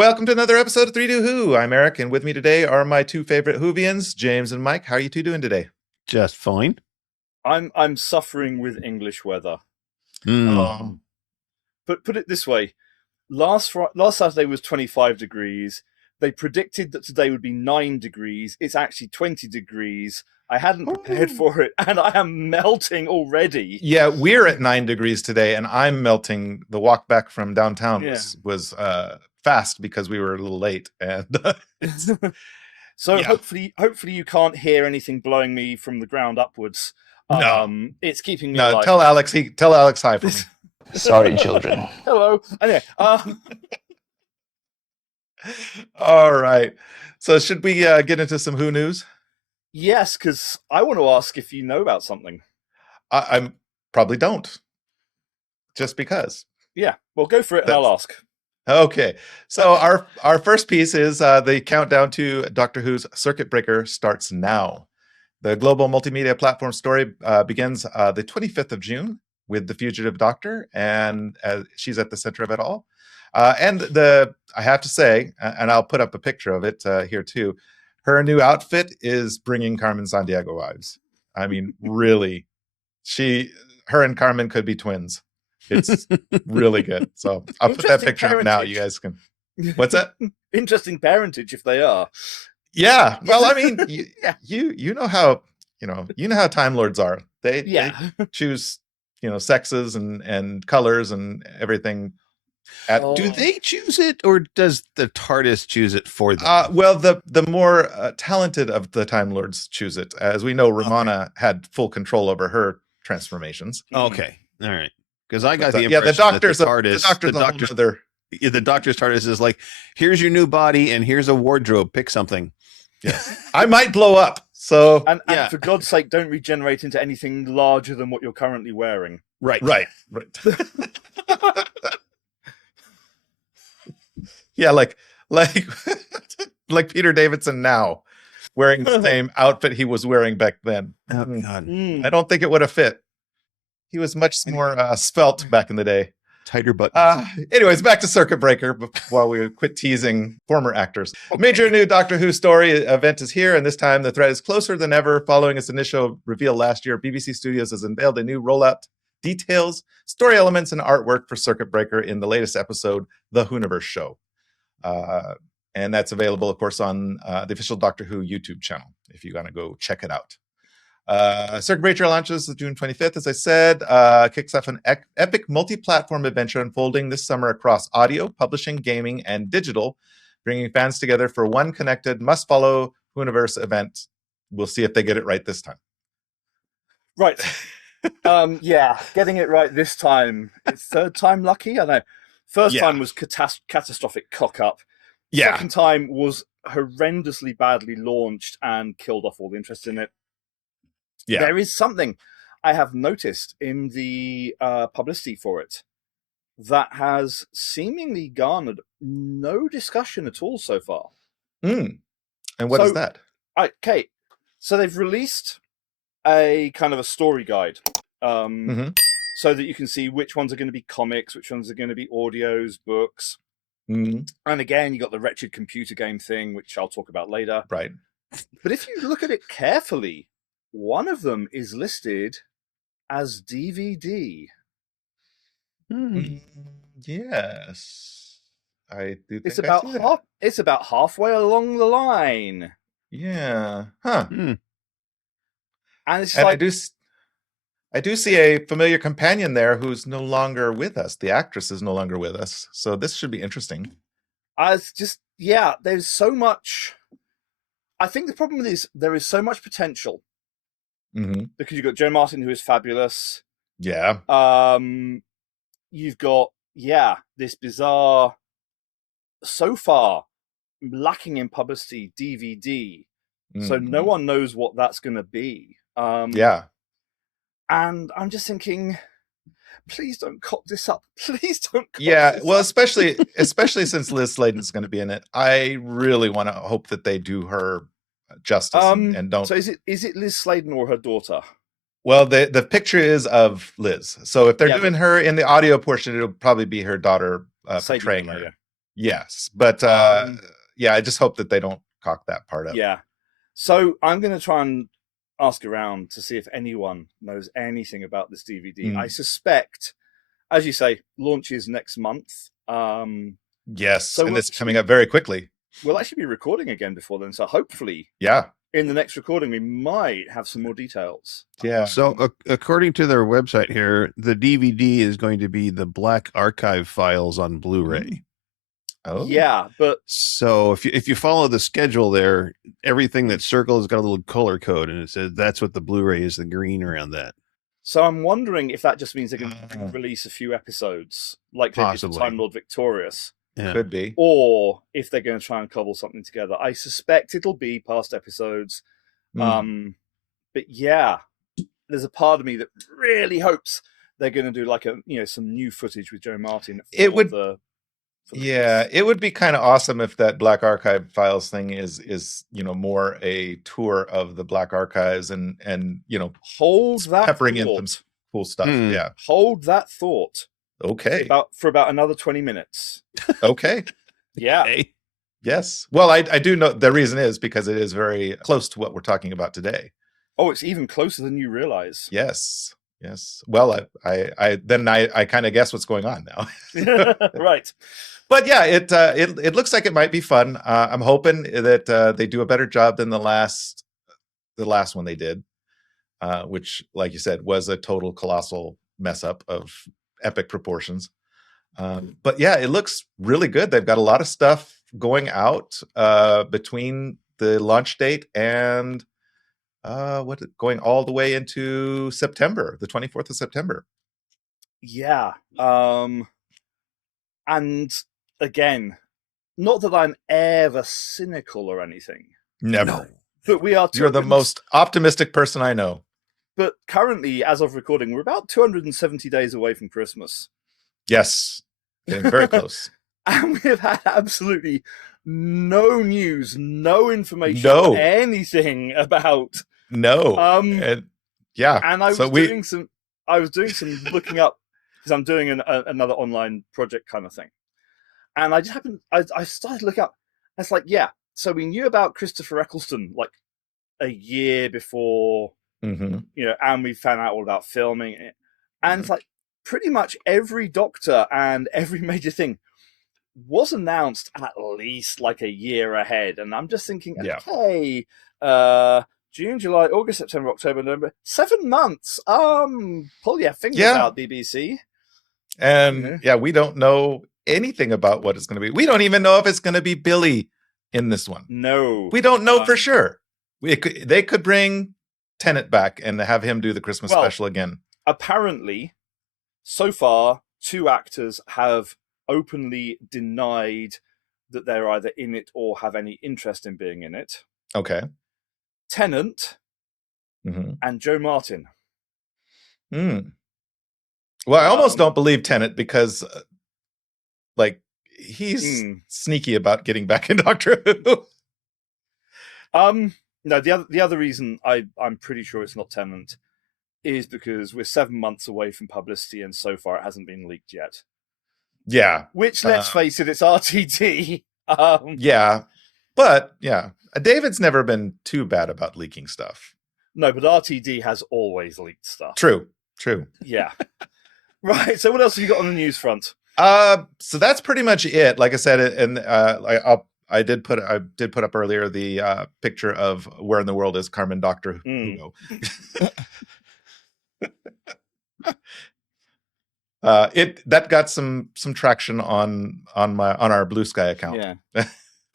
Welcome to another episode of 3 Do Who. I'm Eric, and with me today are my two favorite Whovians, James and Mike. How are you two doing today? Just fine. I'm suffering with English weather. But put it this way: last Saturday was 25 degrees. They predicted that today would be 9 degrees. It's actually 20 degrees. I hadn't prepared for it, and I am melting already. Yeah, we're at 9 degrees today, and I'm melting. The walk back from downtown was fast because we were a little late. And so hopefully you can't hear anything blowing me from the ground upwards. No. It's keeping me alive. Tell Alex hi for me. Sorry, children. Hello. Anyway, all right. So should we get into some Who news? Yes, because I want to ask if you know about something. I probably don't. Just because. Yeah. Well, go for it and I'll ask. Okay. So our first piece is the countdown to Doctor Who's Circuit Breaker starts now. The global multimedia platform story begins the 25th of June with the fugitive doctor, and she's at the center of it all. And I have to say, and I'll put up a picture of it here too, her new outfit is bringing Carmen Sandiego vibes. I mean, really, her and Carmen could be twins. It's really good. So I'll put that picture up now. You guys can. What's that? Interesting parentage if they are. Yeah. Well, I mean, you know how how Time Lords are. They choose sexes and colors and everything. Do they choose it, or does the TARDIS choose it for them? Well, the more talented of the Time Lords choose it. As we know, Romana had full control over her transformations. Okay, all right. Because I got the impression the doctor's that the doctor's TARDIS is like, here's your new body and here's a wardrobe. Pick something. Yes, I might blow up. So and for God's sake, don't regenerate into anything larger than what you're currently wearing. Right. Yeah, like Peter Davidson now, wearing the same outfit he was wearing back then. Oh God, I don't think it would have fit. He was much more svelte back in the day. Tighter buttons. Anyways, back to Circuit Breaker while we quit teasing former actors. Okay. Major new Doctor Who story event is here, and this time the threat is closer than ever. Following its initial reveal last year, BBC Studios has unveiled a new rollout details, story elements, and artwork for Circuit Breaker in the latest episode, The Whoniverse Show. And that's available, of course, on the official Doctor Who YouTube channel, if you want to go check it out. Circuit Breaker launches June 25th, as I said, kicks off an epic multi-platform adventure unfolding this summer across audio, publishing, gaming, and digital, bringing fans together for one connected, must-follow Whoniverse event. We'll see if they get it right this time. Right. Getting it right this time. It's third time lucky, I know. First time was catastrophic cock-up. Yeah. Second time was horrendously badly launched and killed off all the interest in it. Yeah. There is something I have noticed in the publicity for it that has seemingly garnered no discussion at all so far. And what is that? Okay, so they've released a kind of a story guide so that you can see which ones are going to be comics, which ones are going to be audios, books. And again, you got the wretched computer game thing, which I'll talk about later. Right. But if you look at it carefully, one of them is listed as DVD. Yes, I do. Think it's about halfway along the line. Yeah. Huh. And it's and I do see a familiar companion there who's no longer with us. The actress is no longer with us, so this should be interesting. There's so much. I think the problem is there is so much potential. Because you've got Joe Martin, who is fabulous. Yeah. You've got this bizarre, so far lacking in publicity DVD. So no one knows what that's going to be. Yeah. And I'm just thinking, please don't cock this up. Please don't. Especially since Liz Sladen's going to be in it. I really want to hope that they do her justice and don't. So is it Liz Sladen or her daughter? Well, the picture is of Liz. So if they're doing her in the audio portion, it'll probably be her daughter portraying her. Yes, but yeah, I just hope that they don't cock that part up. Yeah. So I'm going to try and ask around to see if anyone knows anything about this DVD. I suspect, as you say, launches next month. Yes, so and it's coming up very quickly. We'll actually be recording again before then, so hopefully, in the next recording, we might have some more details. Yeah. So according to their website here, the DVD is going to be the Black Archive files on Blu-ray. Oh, yeah, but so if you follow the schedule there, everything that's circled has got a little color code, and it says that's what the Blu-ray is, the green around that. So I'm wondering if that just means they're going to release a few episodes, like they did for Time Lord Victorious. Yeah. Could be. Or if they're going to try and cobble something together. I suspect it'll be past episodes. But yeah, there's a part of me that really hopes they're going to do like some new footage with Joe Martin. It would. It would be kind of awesome if that Black Archive Files thing is more a tour of the Black Archives and hold that peppering thought. in some cool stuff. Yeah, hold that thought. Okay. For about another 20 minutes. Okay. Yeah. Okay. Yes. Well, I do know the reason is because it is very close to what we're talking about today. Oh, it's even closer than you realize. Yes. Yes. Well, I kind of guess what's going on now. Right. But yeah, it looks like it might be fun. I'm hoping that they do a better job than the last one they did, which, like you said, was a total colossal mess up of epic proportions. But yeah, it looks really good. They've got a lot of stuff going out between the launch date and going all the way into September, the 24th of September. Yeah. And again, not that I'm ever cynical or anything. Never. No. But we are. You're the most optimistic person I know. But currently, as of recording, we're about 270 days away from Christmas. Yes. Getting very close. And we've had absolutely no news, no information, anything about. No. And I was doing some looking up because I'm doing another online project kind of thing. And I started looking up. And it's like, so we knew about Christopher Eccleston like a year before, and we found out all about filming it. And it's like pretty much every Doctor and every major thing was announced at least like a year ahead. And I'm just thinking, okay, June, July, August, September, October, November, 7 months. Pull your fingers out, BBC. And we don't know anything about what it's going to be. We don't even know if it's going to be Billy in this one. No. We don't know for sure. They could bring Tennant back and have him do the Christmas special again. Apparently, so far, 2 actors have openly denied that they're either in it or have any interest in being in it. Okay. Tennant and Joe Martin. Well, I almost don't believe Tennant because, he's sneaky about getting back in Doctor Who. No, the other reason I'm pretty sure it's not Tennant is because we're 7 months away from publicity, and so far it hasn't been leaked yet. Yeah. Which, let's face it, it's RTD. Yeah. But, David's never been too bad about leaking stuff. No, but RTD has always leaked stuff. True. Yeah. Right, so what else have you got on the news front? So that's pretty much it. Like I said, and I did put up earlier the picture of where in the world is Carmen Doctor Who. That got some traction on our Blue Sky account. Yeah.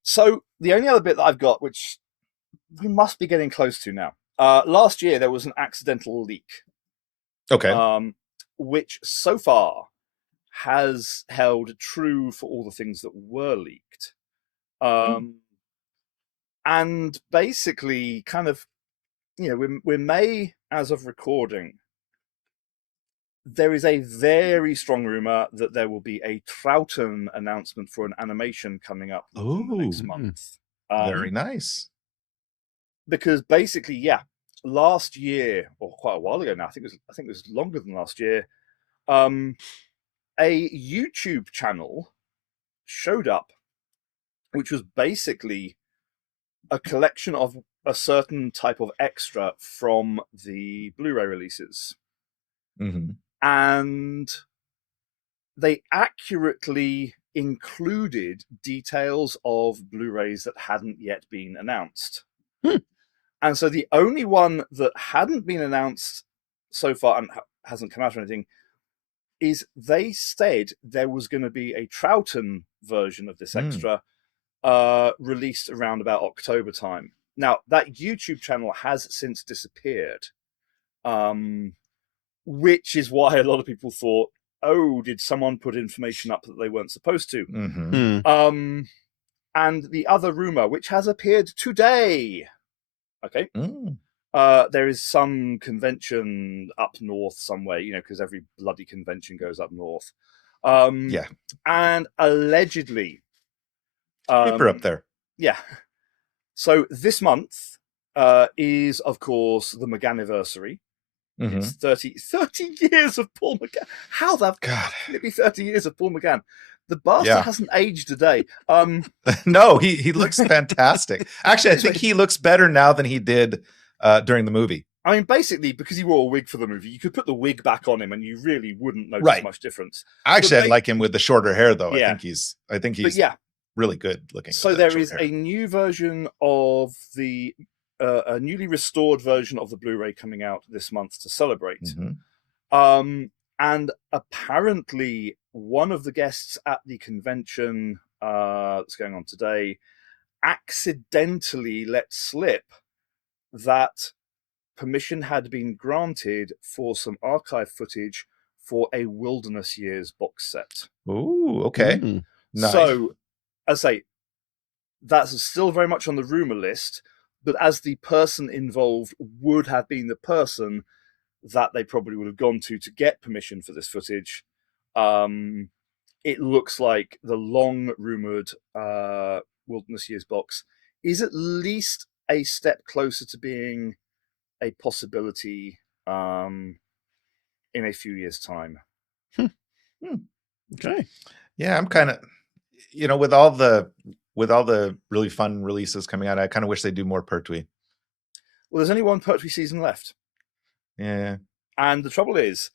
So the only other bit that I've got, which we must be getting close to now. Last year there was an accidental leak. Okay. Which so far has held true for all the things that were leaked. And basically kind of, we're May as of recording. There is a very strong rumor that there will be a Troughton announcement for an animation coming up next month. Very nice. Because basically, last year, or quite a while ago now, I think it was longer than last year, a YouTube channel showed up which was basically a collection of a certain type of extra from the Blu-ray releases. Mm-hmm. And they accurately included details of Blu-rays that hadn't yet been announced. And so the only one that hadn't been announced so far and hasn't come out or anything is they said there was going to be a Troughton version of this extra released around about October time. Now, that YouTube channel has since disappeared, which is why a lot of people thought, oh, did someone put information up that they weren't supposed to? Mm-hmm. And the other rumor, which has appeared today, okay, there is some convention up north somewhere, because every bloody convention goes up north. Yeah. And allegedly... Creeper up there. Yeah. So this month is, of course, the McGanniversary. Mm-hmm. It's 30 years of Paul McGann. How the God. can it be 30 years of Paul McGann? The bastard hasn't aged a day. No, he looks fantastic. Actually, I think he looks better now than he did during the movie. I mean, basically, because he wore a wig for the movie, you could put the wig back on him and you really wouldn't notice much difference. Actually, I like him with the shorter hair, though. Yeah. I think he's really good looking. So there is a new version of the a newly restored version of the Blu-ray coming out this month to celebrate. Mm-hmm. And apparently one of the guests at the convention that's going on today accidentally let slip that permission had been granted for some archive footage for a Wilderness Years box set. Ooh, okay. Mm-hmm. Nice. So, as I say, that's still very much on the rumor list, but as the person involved would have been the person that they probably would have gone to get permission for this footage, it looks like the long-rumored Wilderness Years box is at least a step closer to being a possibility in a few years' time. Okay. Yeah, I'm kind of, with all the really fun releases coming out, I kind of wish they'd do more Pertwee. Well, there's only one Pertwee season left. Yeah. And the trouble is,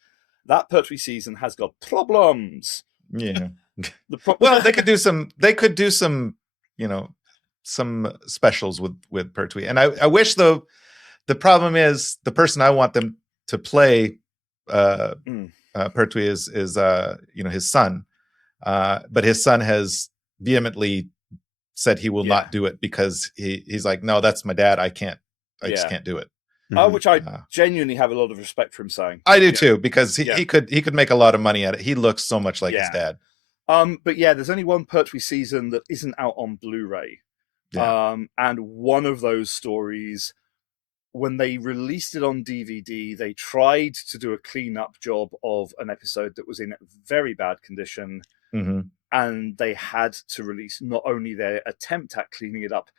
that Pertwee season has got problems. Yeah. Well, they could do some, some specials with Pertwee. And I wish, though, the problem is the person I want them to play Pertwee is his son. But his son has vehemently said he will not do it because he's like, no, that's my dad. I just can't do it. Which I genuinely have a lot of respect for him saying. I do too, because he could make a lot of money at it. He looks so much like his dad. But yeah, there's only one Pertwee season that isn't out on Blu-ray. Yeah. And one of those stories, when they released it on DVD, they tried to do a clean-up job of an episode that was in very bad condition. Mm-hmm. And they had to release not only their attempt at cleaning it up,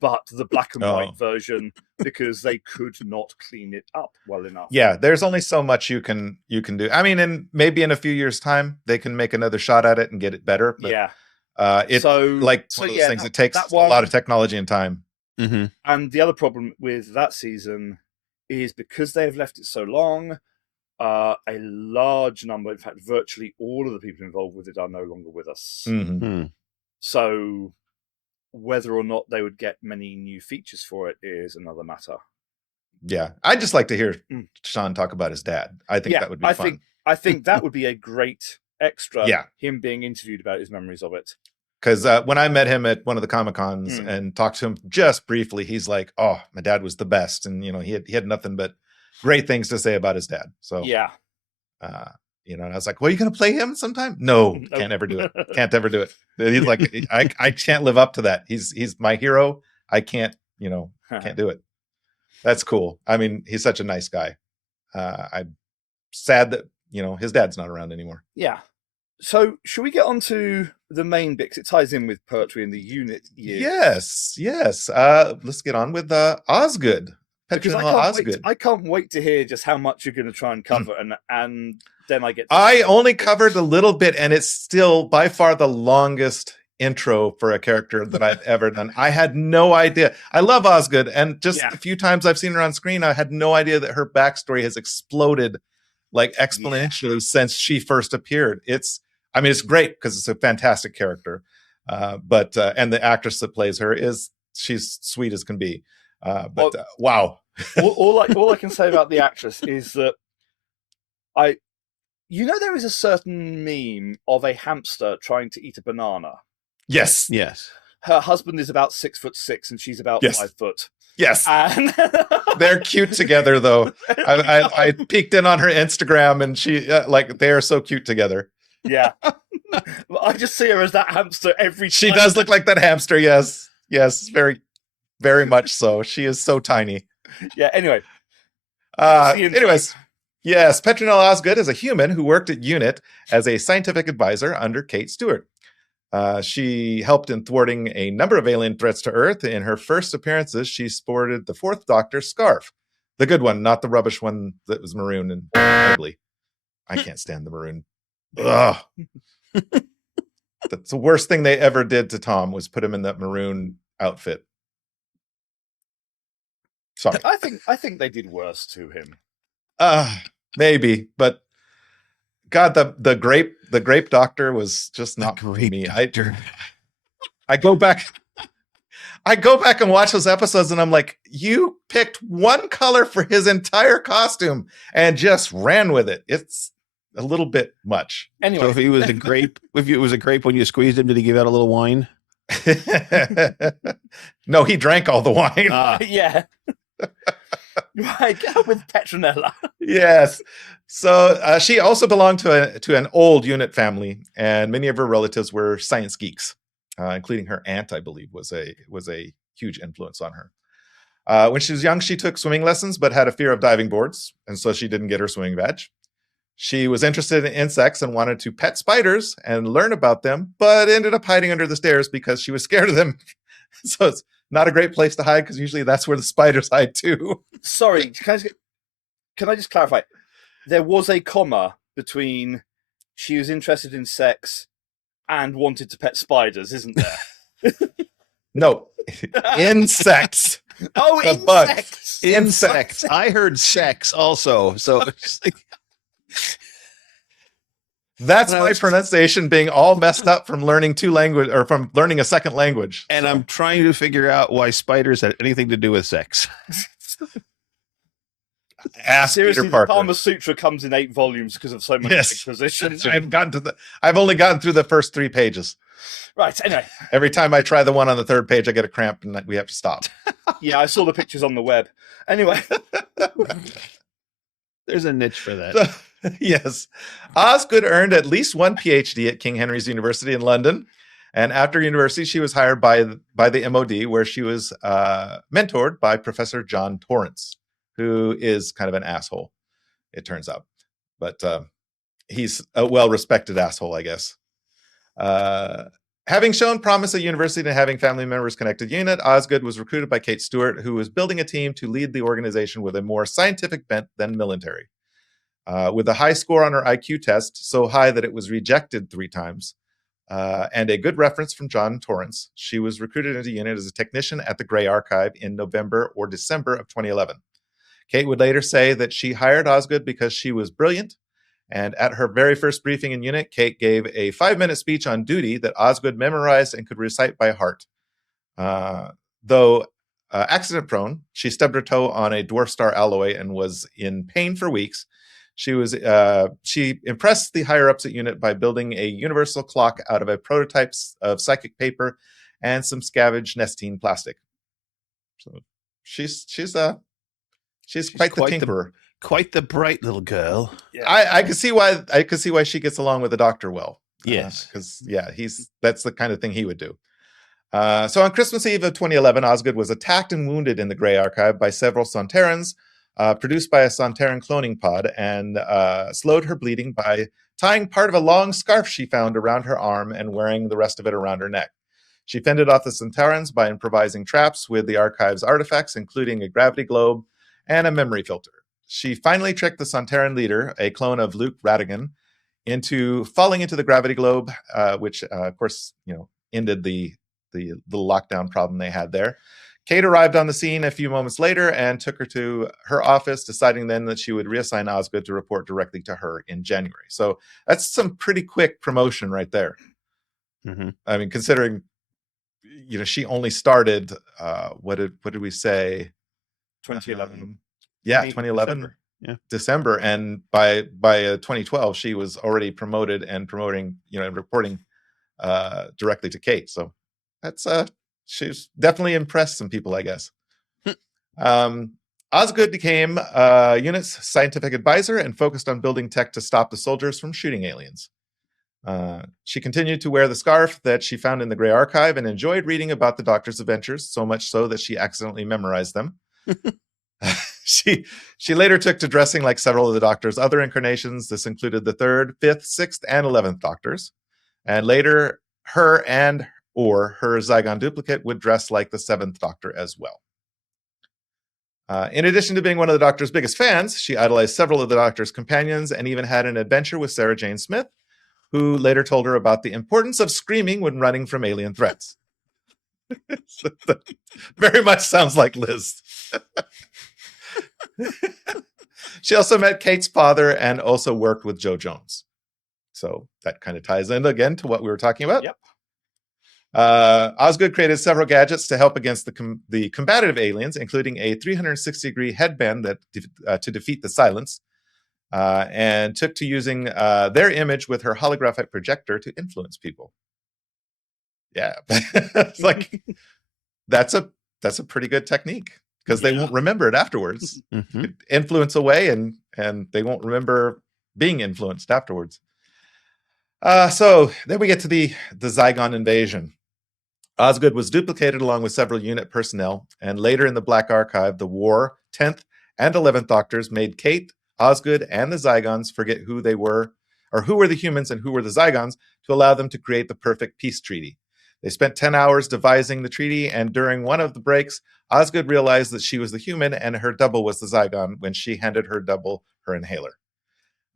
but the black and white version, because they could not clean it up well enough. Yeah, there's only so much you can do. I mean, maybe in a few years' time, they can make another shot at it and get it better. But, it's one of those things. It takes a lot of technology and time. Mm-hmm. And the other problem with that season is because they have left it so long, a large number, in fact, virtually all of the people involved with it are no longer with us. Mm-hmm. So whether or not they would get many new features for it is another matter. Yeah, I'd just like to hear Sean talk about his dad. I think that would be fun. I think that would be a great extra, Yeah. him being interviewed about his memories of it. Because when I met him at one of the Comic-Cons and talked to him just briefly, he's like, oh, my dad was the best. And, he had nothing but great things to say about his dad. So, yeah. And I was like, well, are you going to play him sometime? No, can't ever do it. Can't ever do it. He's like, I can't live up to that. He's my hero. I can't do it. That's cool. I mean, he's such a nice guy. I'm sad that, his dad's not around anymore. Yeah. So should we get on to the main bit? 'Cause it ties in with Pertwee and the unit years. Yes. Let's get on with Osgood. Petronella Osgood. I can't wait to hear just how much you're going to try and cover, and then I get. I only covered a little bit, and it's still by far the longest intro for a character that I've ever done. I had no idea. I love Osgood, and just a few times I've seen her on screen, I had no idea that her backstory has exploded like exponentially since she first appeared. It's great because it's a fantastic character. But and the actress that plays her she's sweet as can be. Wow. all I can say about the actress is that there is a certain meme of a hamster trying to eat a banana. Yes. Her husband is about 6'6" and she's about 5 foot. Yes. And they're cute together, though. I peeked in on her Instagram, and she they are so cute together. Yeah. I just see her as that hamster every time. She does look like that hamster. Yes, very, very much so. She is so tiny. Yeah. Anyway. Anyways. Yes, Petronella Osgood is a human who worked at UNIT as a scientific advisor under Kate Stewart. She helped in thwarting a number of alien threats to Earth. In her first appearances, she sported the Fourth Doctor's scarf. The good one, not the rubbish one that was maroon and ugly. I can't stand the maroon. Ugh. That's the worst thing they ever did to Tom, was put him in that maroon outfit. Sorry. I think they did worse to him. Maybe, but God, the grape doctor was just not for me. I go back and watch those episodes, and I'm like, you picked one color for his entire costume and just ran with it. It's a little bit much. Anyway, so if it was a grape when you squeezed him, did he give out a little wine? No, he drank all the wine. Yeah. Right, go with Petronella. Yes. So she also belonged to an old UNIT family, and many of her relatives were science geeks, including her aunt, I believe, was a huge influence on her. When she was young, she took swimming lessons, but had a fear of diving boards, and so she didn't get her swimming badge. She was interested in insects and wanted to pet spiders and learn about them, but ended up hiding under the stairs because she was scared of them. So it's not a great place to hide, because usually that's where the spiders hide too. Sorry, can I just clarify? There was a comma between she was interested in sex and wanted to pet spiders, isn't there? No. Insects. Oh, insects. Insects. I heard sex also. So it's like... That's my pronunciation being all messed up from learning from learning a second language. And I'm trying to figure out why spiders had anything to do with sex. Ask Seriously, Peter Parker. the Kama Sutra comes in 8 volumes because of so much exposition. I've only gotten through the first 3 pages. Right, anyway. Every time I try the one on the 3rd page, I get a cramp and we have to stop. Yeah, I saw the pictures on the web. Anyway. There's a niche for that. Yes. Osgood earned at least 1 PhD at King Henry's University in London. And after university, she was hired by the MOD, where she was mentored by Professor John Torrance, who is kind of an asshole, it turns out. But he's a well-respected asshole, I guess. Having shown promise at university and having family members connected to UNIT, Osgood was recruited by Kate Stewart, who was building a team to lead the organization with a more scientific bent than military. With a high score on her IQ test, so high that it was rejected 3 times, and a good reference from John Torrance, she was recruited into UNIT as a technician at the Gray Archive in November or December of 2011. Kate would later say that she hired Osgood because she was brilliant, and at her very first briefing in UNIT, Kate gave a 5-minute speech on duty that Osgood memorized and could recite by heart. Though accident-prone, she stubbed her toe on a dwarf star alloy and was in pain for weeks. She impressed the higher-ups at UNIT by building a universal clock out of a prototype of psychic paper and some scavenged Nestine plastic. So she's quite the tinkerer. Quite the bright little girl. Yeah. I can see why she gets along with the doctor well. Yes, because that's the kind of thing he would do. So on Christmas Eve of 2011, Osgood was attacked and wounded in the Gray Archive by several Sontarans, produced by a Sontaran cloning pod, and slowed her bleeding by tying part of a long scarf she found around her arm and wearing the rest of it around her neck. She fended off the Sontarans by improvising traps with the Archive's artifacts, including a gravity globe and a memory filter. She finally tricked the Sontaran leader, a clone of Luke Ratigan, into falling into the gravity globe, which, of course, ended the lockdown problem they had there. Kate arrived on the scene a few moments later and took her to her office, deciding then that she would reassign Osgood to report directly to her in January. So that's some pretty quick promotion right there. Mm-hmm. I mean, considering, she only started, what did we say? 2011. 2011. December. And by 2012, she was already promoted and promoting, and reporting directly to Kate. So that's she's definitely impressed some people, I guess. Osgood became unit's scientific advisor and focused on building tech to stop the soldiers from shooting aliens. She continued to wear the scarf that she found in the Gray Archive and enjoyed reading about the Doctor's adventures, so much so that she accidentally memorized them. She later took to dressing like several of the Doctor's other incarnations. This included the 3rd, 5th, 6th, and 11th Doctors. And later, her Zygon duplicate would dress like the 7th Doctor as well. In addition to being one of the Doctor's biggest fans, she idolized several of the Doctor's companions and even had an adventure with Sarah Jane Smith, who later told her about the importance of screaming when running from alien threats. Very much sounds like Liz. She also met Kate's father and also worked with Joe Jones. So that kind of ties in again to what we were talking about. Yep. Osgood created several gadgets to help against the combative aliens, including a 360-degree headband to defeat the Silence, and took to using their image with her holographic projector to influence people. Yeah, it's like that's a pretty good technique because they won't remember it afterwards. Mm-hmm. Influence away, and they won't remember being influenced afterwards. So then we get to the Zygon invasion. Osgood was duplicated along with several unit personnel, and later in the Black Archive, the War, 10th, and 11th Doctors made Kate, Osgood, and the Zygons forget who they were, or who were the humans and who were the Zygons, to allow them to create the perfect peace treaty. They spent 10 hours devising the treaty, and during one of the breaks, Osgood realized that she was the human and her double was the Zygon when she handed her double her inhaler.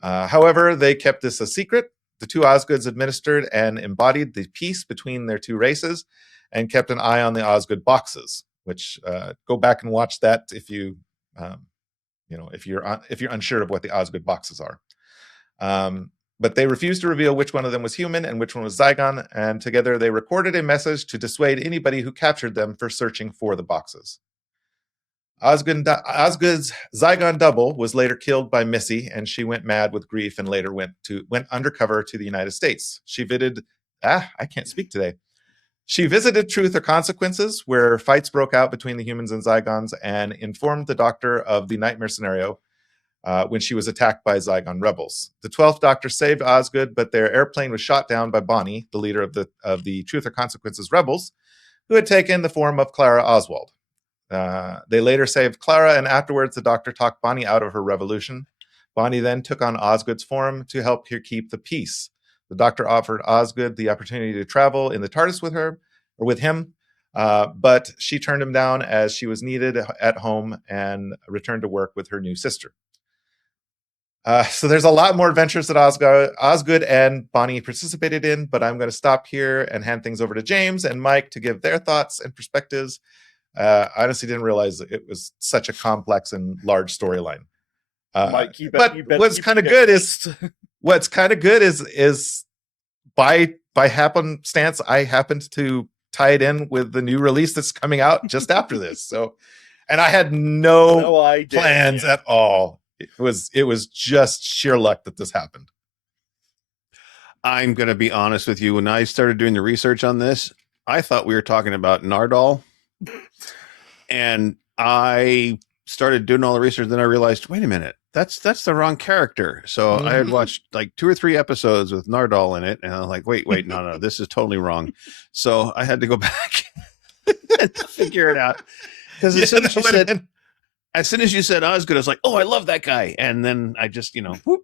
However, they kept this a secret. The two Osgoods administered and embodied the peace between their two races and kept an eye on the Osgood boxes, which go back and watch that if you, if you're unsure of what the Osgood boxes are. But they refused to reveal which one of them was human and which one was Zygon, and together they recorded a message to dissuade anybody who captured them for searching for the boxes. Osgood's Zygon double was later killed by Missy, and she went mad with grief and later went undercover to the United States. She visited Truth or Consequences, where fights broke out between the humans and Zygons, and informed the Doctor of the nightmare scenario when she was attacked by Zygon rebels. The 12th Doctor saved Osgood, but their airplane was shot down by Bonnie, the leader of the Truth or Consequences rebels, who had taken the form of Clara Oswald. They later saved Clara, and afterwards the Doctor talked Bonnie out of her revolution. Bonnie then took on Osgood's form to help her keep the peace. The Doctor offered Osgood the opportunity to travel in the TARDIS with him, but she turned him down as she was needed at home and returned to work with her new sister. So there's a lot more adventures that Osgood and Bonnie participated in, but I'm going to stop here and hand things over to James and Mike to give their thoughts and perspectives. I honestly didn't realize it was such a complex and large storyline. Mike, what's kind of good is by happenstance, I happened to tie it in with the new release that's coming out just after this. So, and I had no plans at all. It was just sheer luck that this happened. I'm going to be honest with you. When I started doing the research on this, I thought we were talking about Nardal. And I started doing all the research. Then I realized, wait a minute, that's the wrong character. So I had watched like 2 or 3 episodes with Nardal in it. And I was like, wait, no, this is totally wrong. So I had to go back and figure it out. Because as soon as you said Osgood, I was like, oh, I love that guy. And then I just,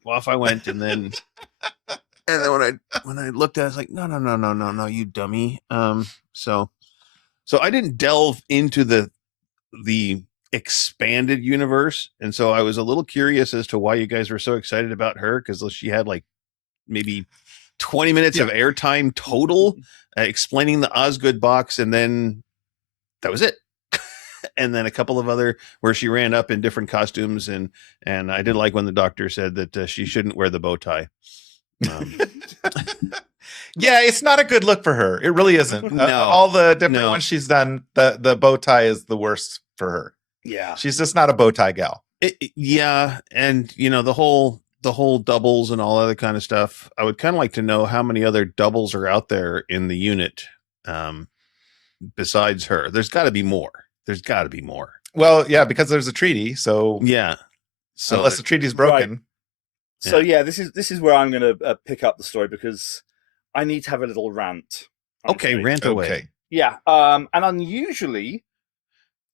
off I went. And then when I looked at it, I was like, no, you dummy. So I didn't delve into the expanded universe. And so I was a little curious as to why you guys were so excited about her. Because she had like maybe 20 minutes of airtime total, explaining the Osgood box, and then that was it. And then a couple of other where she ran up in different costumes, and I did like when the doctor said that she shouldn't wear the bow tie. Yeah, it's not a good look for her. It really isn't. No, all the different ones she's done, the bow tie is the worst for her. Yeah, she's just not a bow tie gal. Yeah, and the whole doubles and all other kind of stuff. I would kind of like to know how many other doubles are out there in the unit besides her. There's got to be more. Well, yeah, because there's a treaty. So yeah, so unless the treaty's broken. Right. So yeah, this is where I'm going to pick up the story, because I need to have a little rant. Okay, rant away. Okay. Yeah, and unusually,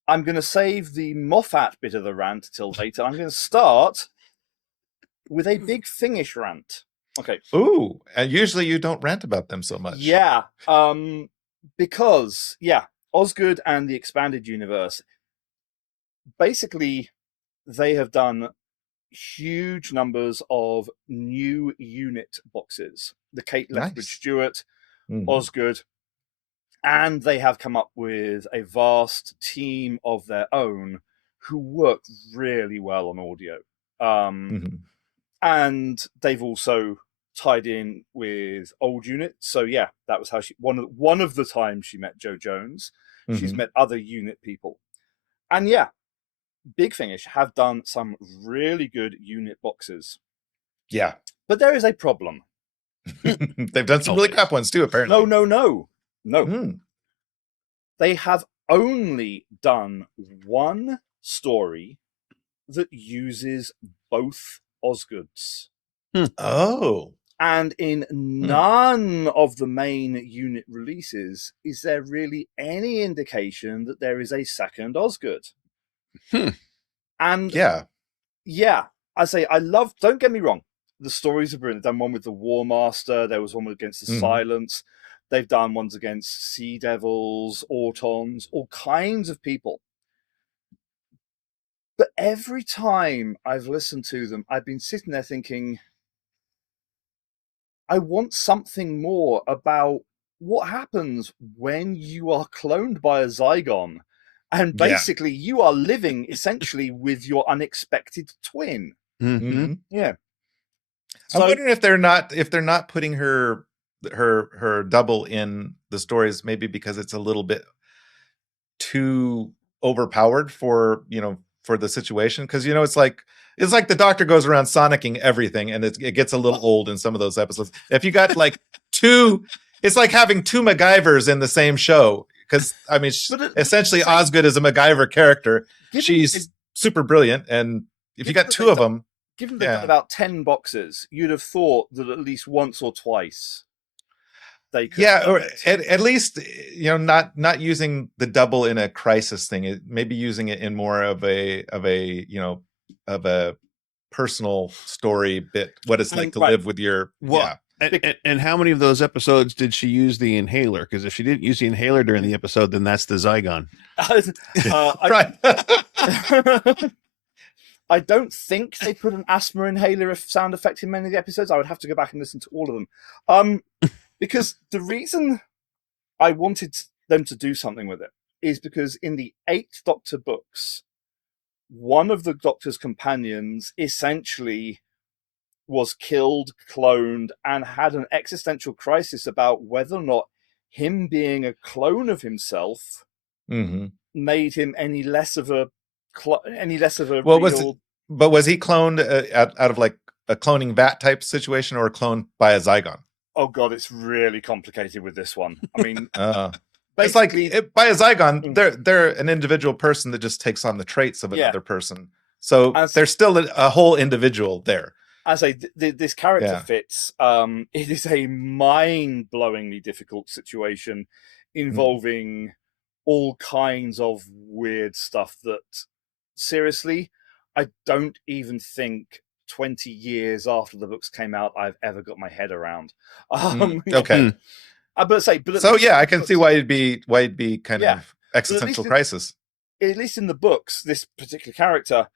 I'm going to save the Moffat bit of the rant till later. I'm going to start with a big Thingish rant. Okay. Ooh, and usually you don't rant about them so much. Yeah, because Osgood and the Expanded Universe, basically, they have done huge numbers of new unit boxes. The Kate Lethbridge Stewart, Osgood, and they have come up with a vast team of their own who work really well on audio. And they've also tied in with old units. So yeah, that was how she one of the times she met Joe Jones. She's met other unit people. And yeah, Big Finish have done some really good unit boxes. Yeah. But there is a problem. They've done some really crap ones too, apparently. No. They have only done one story that uses both Osgoods. Oh. And in none of the main unit releases is there really any indication that there is a second Osgood. And yeah, I say don't get me wrong, the stories are brilliant. They've done one with the War Master, there was one against the Silence, they've done ones against Sea Devils, Autons, all kinds of people. But every time I've listened to them, I've been sitting there thinking, I want something more about what happens when you are cloned by a Zygon. And basically, you are living essentially with your unexpected twin. Yeah. So, I'm wondering if they're not putting her double in the stories, maybe because it's a little bit too overpowered for the situation. Because it's like the Doctor goes around sonicking everything, and it gets a little old in some of those episodes. If you got like two, it's like having two MacGyvers in the same show. Because I mean, essentially, Osgood is a MacGyver character. She's super brilliant, and if you got two of them, given they've done about 10 boxes, you'd have thought that at least once or twice they could. Yeah, or at least not using the double in a crisis thing. Maybe using it in more of a personal story bit. What it's like to live with your And how many of those episodes did she use the inhaler? Because if she didn't use the inhaler during the episode, then that's the Zygon. I don't think they put an asthma inhaler sound effect in many of the episodes. I would have to go back and listen to all of them. Because the reason I wanted them to do something with it is because in the 8th Doctor books, one of the Doctor's companions essentially was killed, cloned, and had an existential crisis about whether or not him being a clone of himself made him any less of a real... But was he cloned out of like a cloning vat type situation, or cloned by a Zygon? Oh god, it's really complicated with this one. I mean, it's like by a Zygon, they're an individual person that just takes on the traits of another person. So there's still a whole individual there. I say this character fits. It is a mind-blowingly difficult situation involving all kinds of weird stuff that, seriously, I don't even think 20 years after the books came out I've ever got my head around. Okay. I can see why it'd be kind of existential crisis. At least in the books, this particular character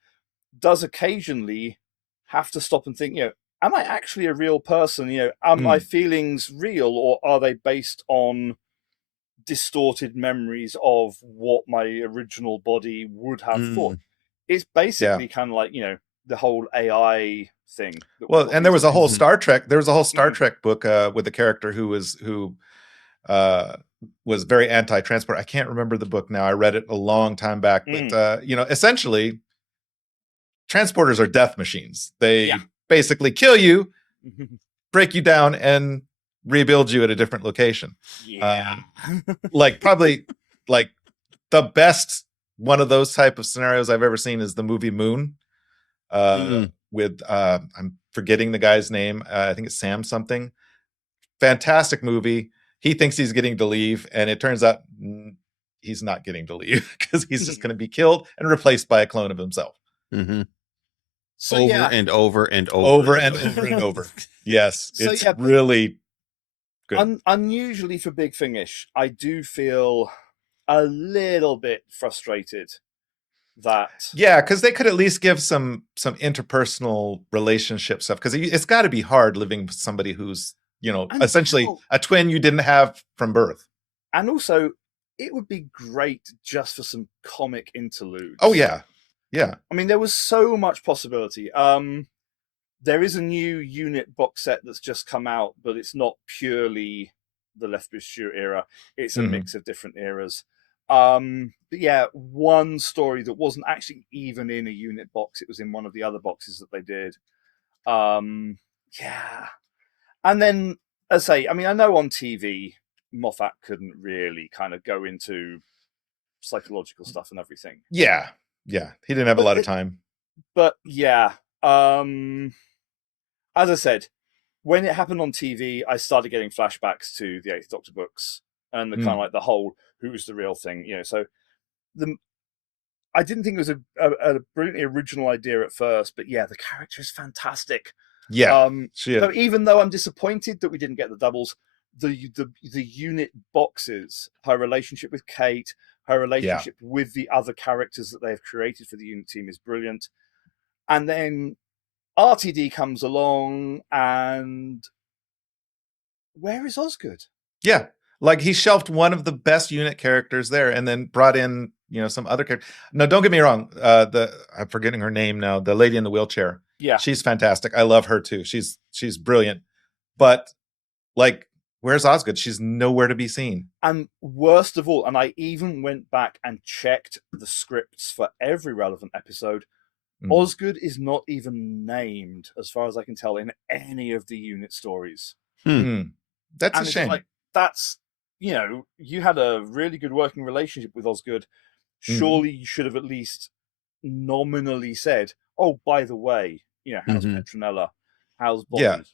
does occasionally have to stop and think, am I actually a real person? Are my Mm. feelings real, or are they based on distorted memories of what my original body would have thought? It's basically kind of like, the whole AI thing that we've Well, got and there these was a whole days. Star Trek. There was a whole Star Mm. Trek book with a character who was very anti-transport. I can't remember the book now. I read it a long time back, but essentially, transporters are death machines. They basically kill you, break you down, and rebuild you at a different location. Probably like the best one of those type of scenarios I've ever seen is the movie Moon. With I'm forgetting the guy's name. I think it's Sam something. Fantastic movie. He thinks he's getting to leave, and it turns out he's not getting to leave because he's just going to be killed and replaced by a clone of himself. So, over and over and over and over. Yes, So, it's really good. Unusually for Big Finish, I do feel a little bit frustrated that because they could at least give some interpersonal relationship stuff, because it's got to be hard living with somebody who's essentially a twin you didn't have from birth. And also, it would be great just for some comic interludes. Oh yeah. I mean, there was so much possibility. There is a new unit box set that's just come out, but it's not purely the Lethbridge Stewart era. It's a mix of different eras. But yeah, one story that wasn't actually even in a unit box. It was in one of the other boxes that they did. Yeah. And then, as I say, I mean, I know on TV, Moffat couldn't really kind of go into psychological stuff and everything. Yeah. He didn't have a lot of time. But yeah, as I said, when it happened on TV, I started getting flashbacks to the Eighth Doctor books and the kind of like the whole "who's the real thing," So I didn't think it was a brilliantly original idea at first, but yeah, the character is fantastic. Yeah. So even though I'm disappointed that we didn't get the doubles, the unit boxes, her relationship with Kate, her relationship with the other characters that they have created for the unit team is brilliant. And then RTD comes along, and where is Osgood? Yeah, like he shelved one of the best unit characters there, and then brought in some other character. No, don't get me wrong. I'm forgetting her name now. The lady in the wheelchair. Yeah, she's fantastic. I love her too. She's brilliant. But like, where's Osgood? She's nowhere to be seen. And worst of all, and I even went back and checked the scripts for every relevant episode. Osgood is not even named, as far as I can tell, in any of the unit stories. That's a shame. Like, that's, you had a really good working relationship with Osgood. Surely you should have at least nominally said, "Oh, by the way, how's Petronella? How's Bobby?"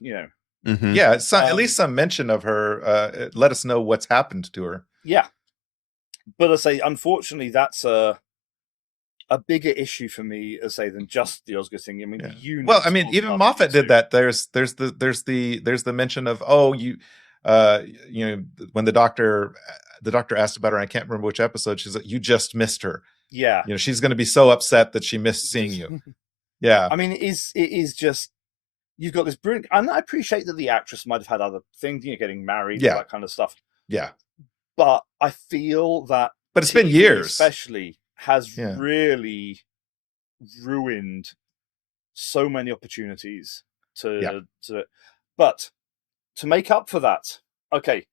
At least some mention of her. Let us know what's happened to her. Yeah, but I say, unfortunately, that's a bigger issue for me, than just the Osgood thing. I mean, the unit. Well, I mean, even Moffat did that. There's the mention of when the doctor asked about her, I can't remember which episode. She's like, "You just missed her." Yeah, she's going to be so upset that she missed seeing you. Yeah, I mean, it is just, you've got this brilliant, and I appreciate that the actress might have had other things, getting married, all that kind of stuff. Yeah, but I feel that, but it's been years, especially, has really ruined so many opportunities but to make up for that, okay,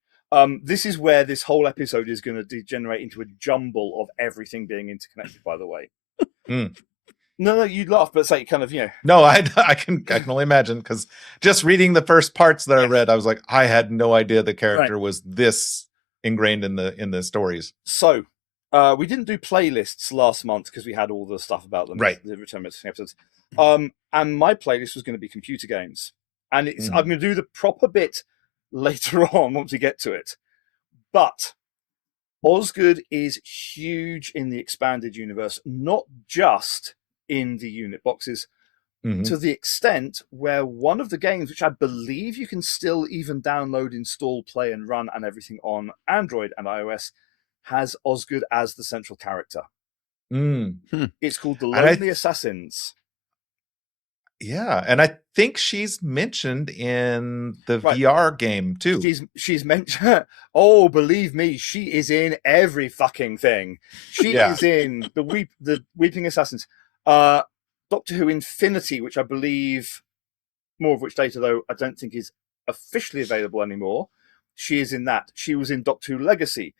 this is where this whole episode is going to degenerate into a jumble of everything being interconnected, by the way. No, you'd laugh, but say kind of, No, I can only imagine, because just reading the first parts that I read, I was like, I had no idea the character was this ingrained in the stories. So we didn't do playlists last month because we had all the stuff about them, the Return Missing episodes. And my playlist was going to be computer games, and I'm going to do the proper bit later on once we get to it. But Osgood is huge in the expanded universe, not just in the unit boxes, to the extent where one of the games, which I believe you can still even download, install, play, and run, and everything on Android and iOS, has Osgood as the central character. It's called The Lonely Assassins. Yeah, and I think she's mentioned in the Right. VR game too. She's mentioned. Oh, believe me, she is in every fucking thing. She Yeah. is in the Weeping Assassins, Doctor Who Infinity, which I believe, more of which data though I don't think is officially available anymore. She is in that. She was in Doctor Who Legacy.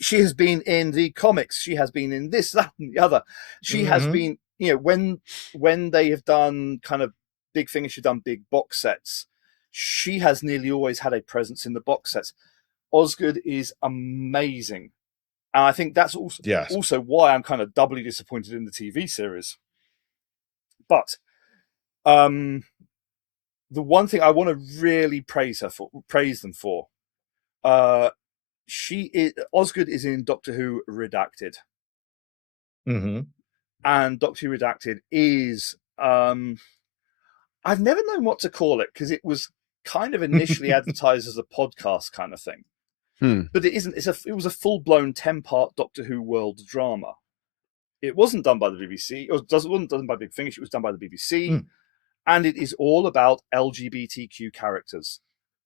She has been in the comics. She has been in this, that, and the other. She has been, when they have done kind of Big Finish, have done big box sets. She has nearly always had a presence in the box sets. Osgood is amazing, and I think that's also why I'm kind of doubly disappointed in the TV series. But the one thing I want to really praise them for, Osgood is in Doctor Who Redacted, and Doctor Who Redacted is I've never known what to call it because it was kind of initially advertised as a podcast kind of thing, but it isn't. It was a full-blown 10-part Doctor Who world drama. It wasn't done by the BBC. It wasn't done by Big Finish. It was done by the BBC, and it is all about LGBTQ characters.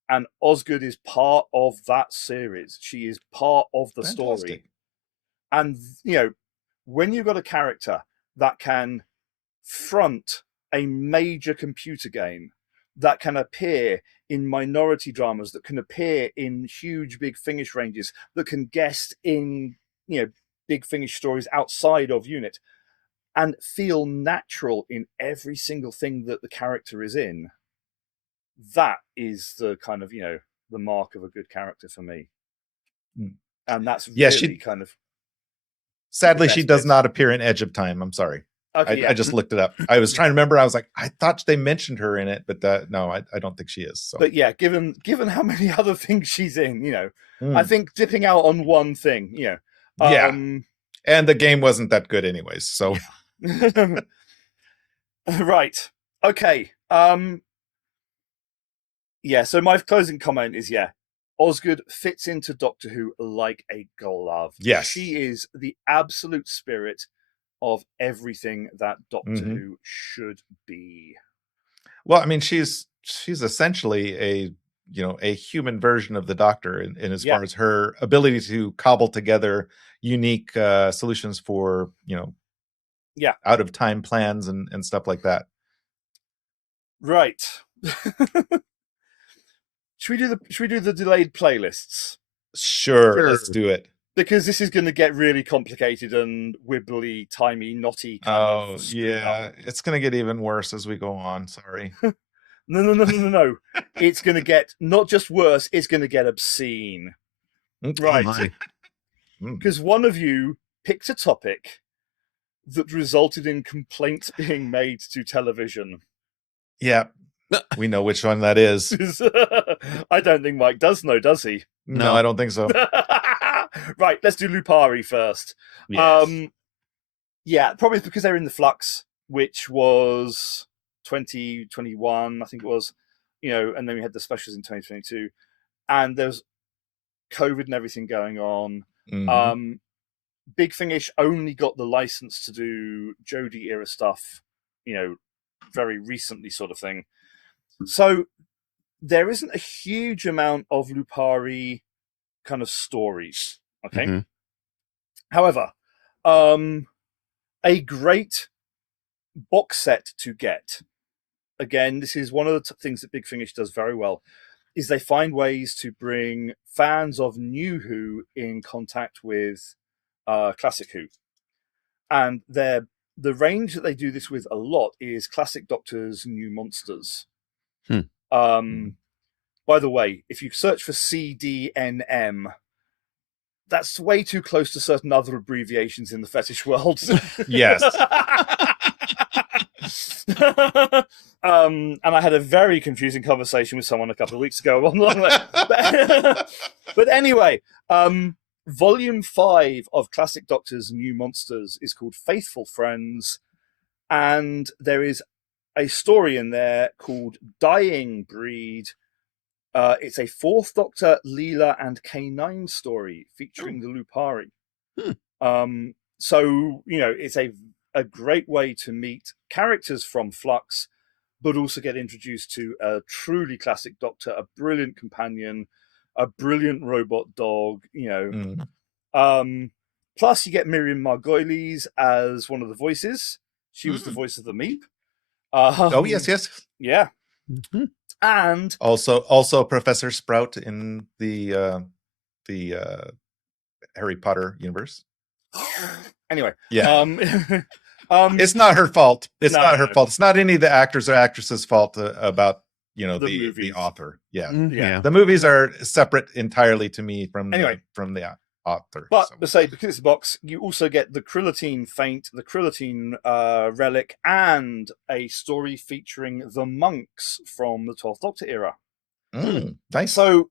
And Osgood is part of that series. She is part of the story. And, when you've got a character that can front a major computer game, that can appear in minority dramas, that can appear in huge Big Finish ranges, that can guest in, Big Finish stories outside of Unit, and feel natural in every single thing that the character is in, that is the kind of, the mark of a good character for me. And that's really kind of... Sadly, she does not appear in Edge of Time. I'm sorry. Okay, I just looked it up. I was trying to remember. I was like, I thought they mentioned her in it, but no, I don't think she is. So. But yeah, given how many other things she's in, I think dipping out on one thing, yeah. And the game wasn't that good anyways, so. Right. Okay. Yeah, so my closing comment is, Osgood fits into Doctor Who like a glove. Yes. She is the absolute spirit of everything that Doctor Who should be. Well, I mean, she's essentially a human version of the Doctor in as far as her ability to cobble together unique solutions for, out of time plans and stuff like that. Right. Should we do the delayed playlists? Sure, let's do it. Because this is going to get really complicated and wibbly, timey, knotty. It's going to get even worse as we go on. Sorry. No. It's going to get not just worse; it's going to get obscene. Right. Because one of you picked a topic that resulted in complaints being made to television. Yeah. We know which one that is. I don't think Mike does know, does he? No, I don't think so. Right, let's do Lupari first. Yes. Probably because they're in the Flux, which was 2021, I think it was, and then we had the specials in 2022, and there's COVID and everything going on. Big Finish only got the license to do Jodie era stuff, very recently, sort of thing. So there isn't a huge amount of Lupari kind of stories, okay? However, a great box set to get, again, this is one of the things that Big Finish does very well, is they find ways to bring fans of New Who in contact with Classic Who. And the range that they do this with a lot is Classic Doctor's New Monsters. By the way, if you search for CDNM, that's way too close to certain other abbreviations in the fetish world. Yes. And I had a very confusing conversation with someone a couple of weeks ago. But anyway, Volume 5 of Classic Doctor's New Monsters is called Faithful Friends, and there is a story in there called Dying Breed. It's a 4th Doctor, Leela, and K9 story featuring the Lupari. So, it's a a great way to meet characters from Flux, but also get introduced to a truly classic Doctor, a brilliant companion, a brilliant robot dog, plus you get Miriam Margolyes as one of the voices. She was the voice of the Meep. Oh, yes. Yeah. Mm-hmm. And also Professor Sprout in the Harry Potter universe. Anyway, yeah. It's not her fault. It's not her fault. It's not any of the actors or actresses' fault about the author. Yeah. The movies are separate entirely to me from the author. But to say, because it's a box, you also get the Krillitine Feint, the Krillitine Relic, and a story featuring the monks from the 12th Doctor era. Nice. So,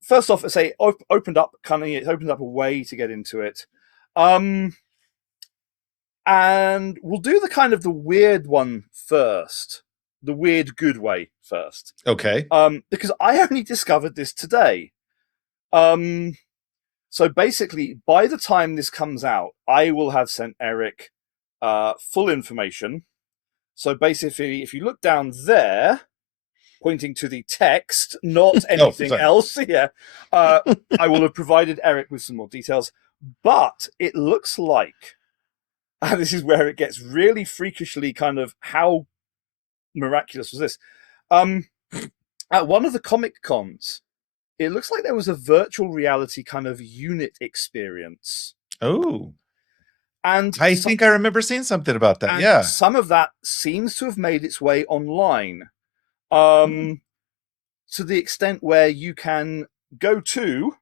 first off, I say it opened up a way to get into it. And we'll do the kind of the weird one first. The weird good way first. Okay. Because I only discovered this today. So basically, by the time this comes out, I will have sent Eric full information. So basically, if you look down there, pointing to the text, not anything else, I will have provided Eric with some more details. But it looks like, and this is where it gets really freakishly kind of how miraculous was this. At one of the Comic Cons, it looks like there was a virtual reality kind of unit experience. Oh. And I think I remember seeing something about that. Yeah. Some of that seems to have made its way online. To the extent where you can go to,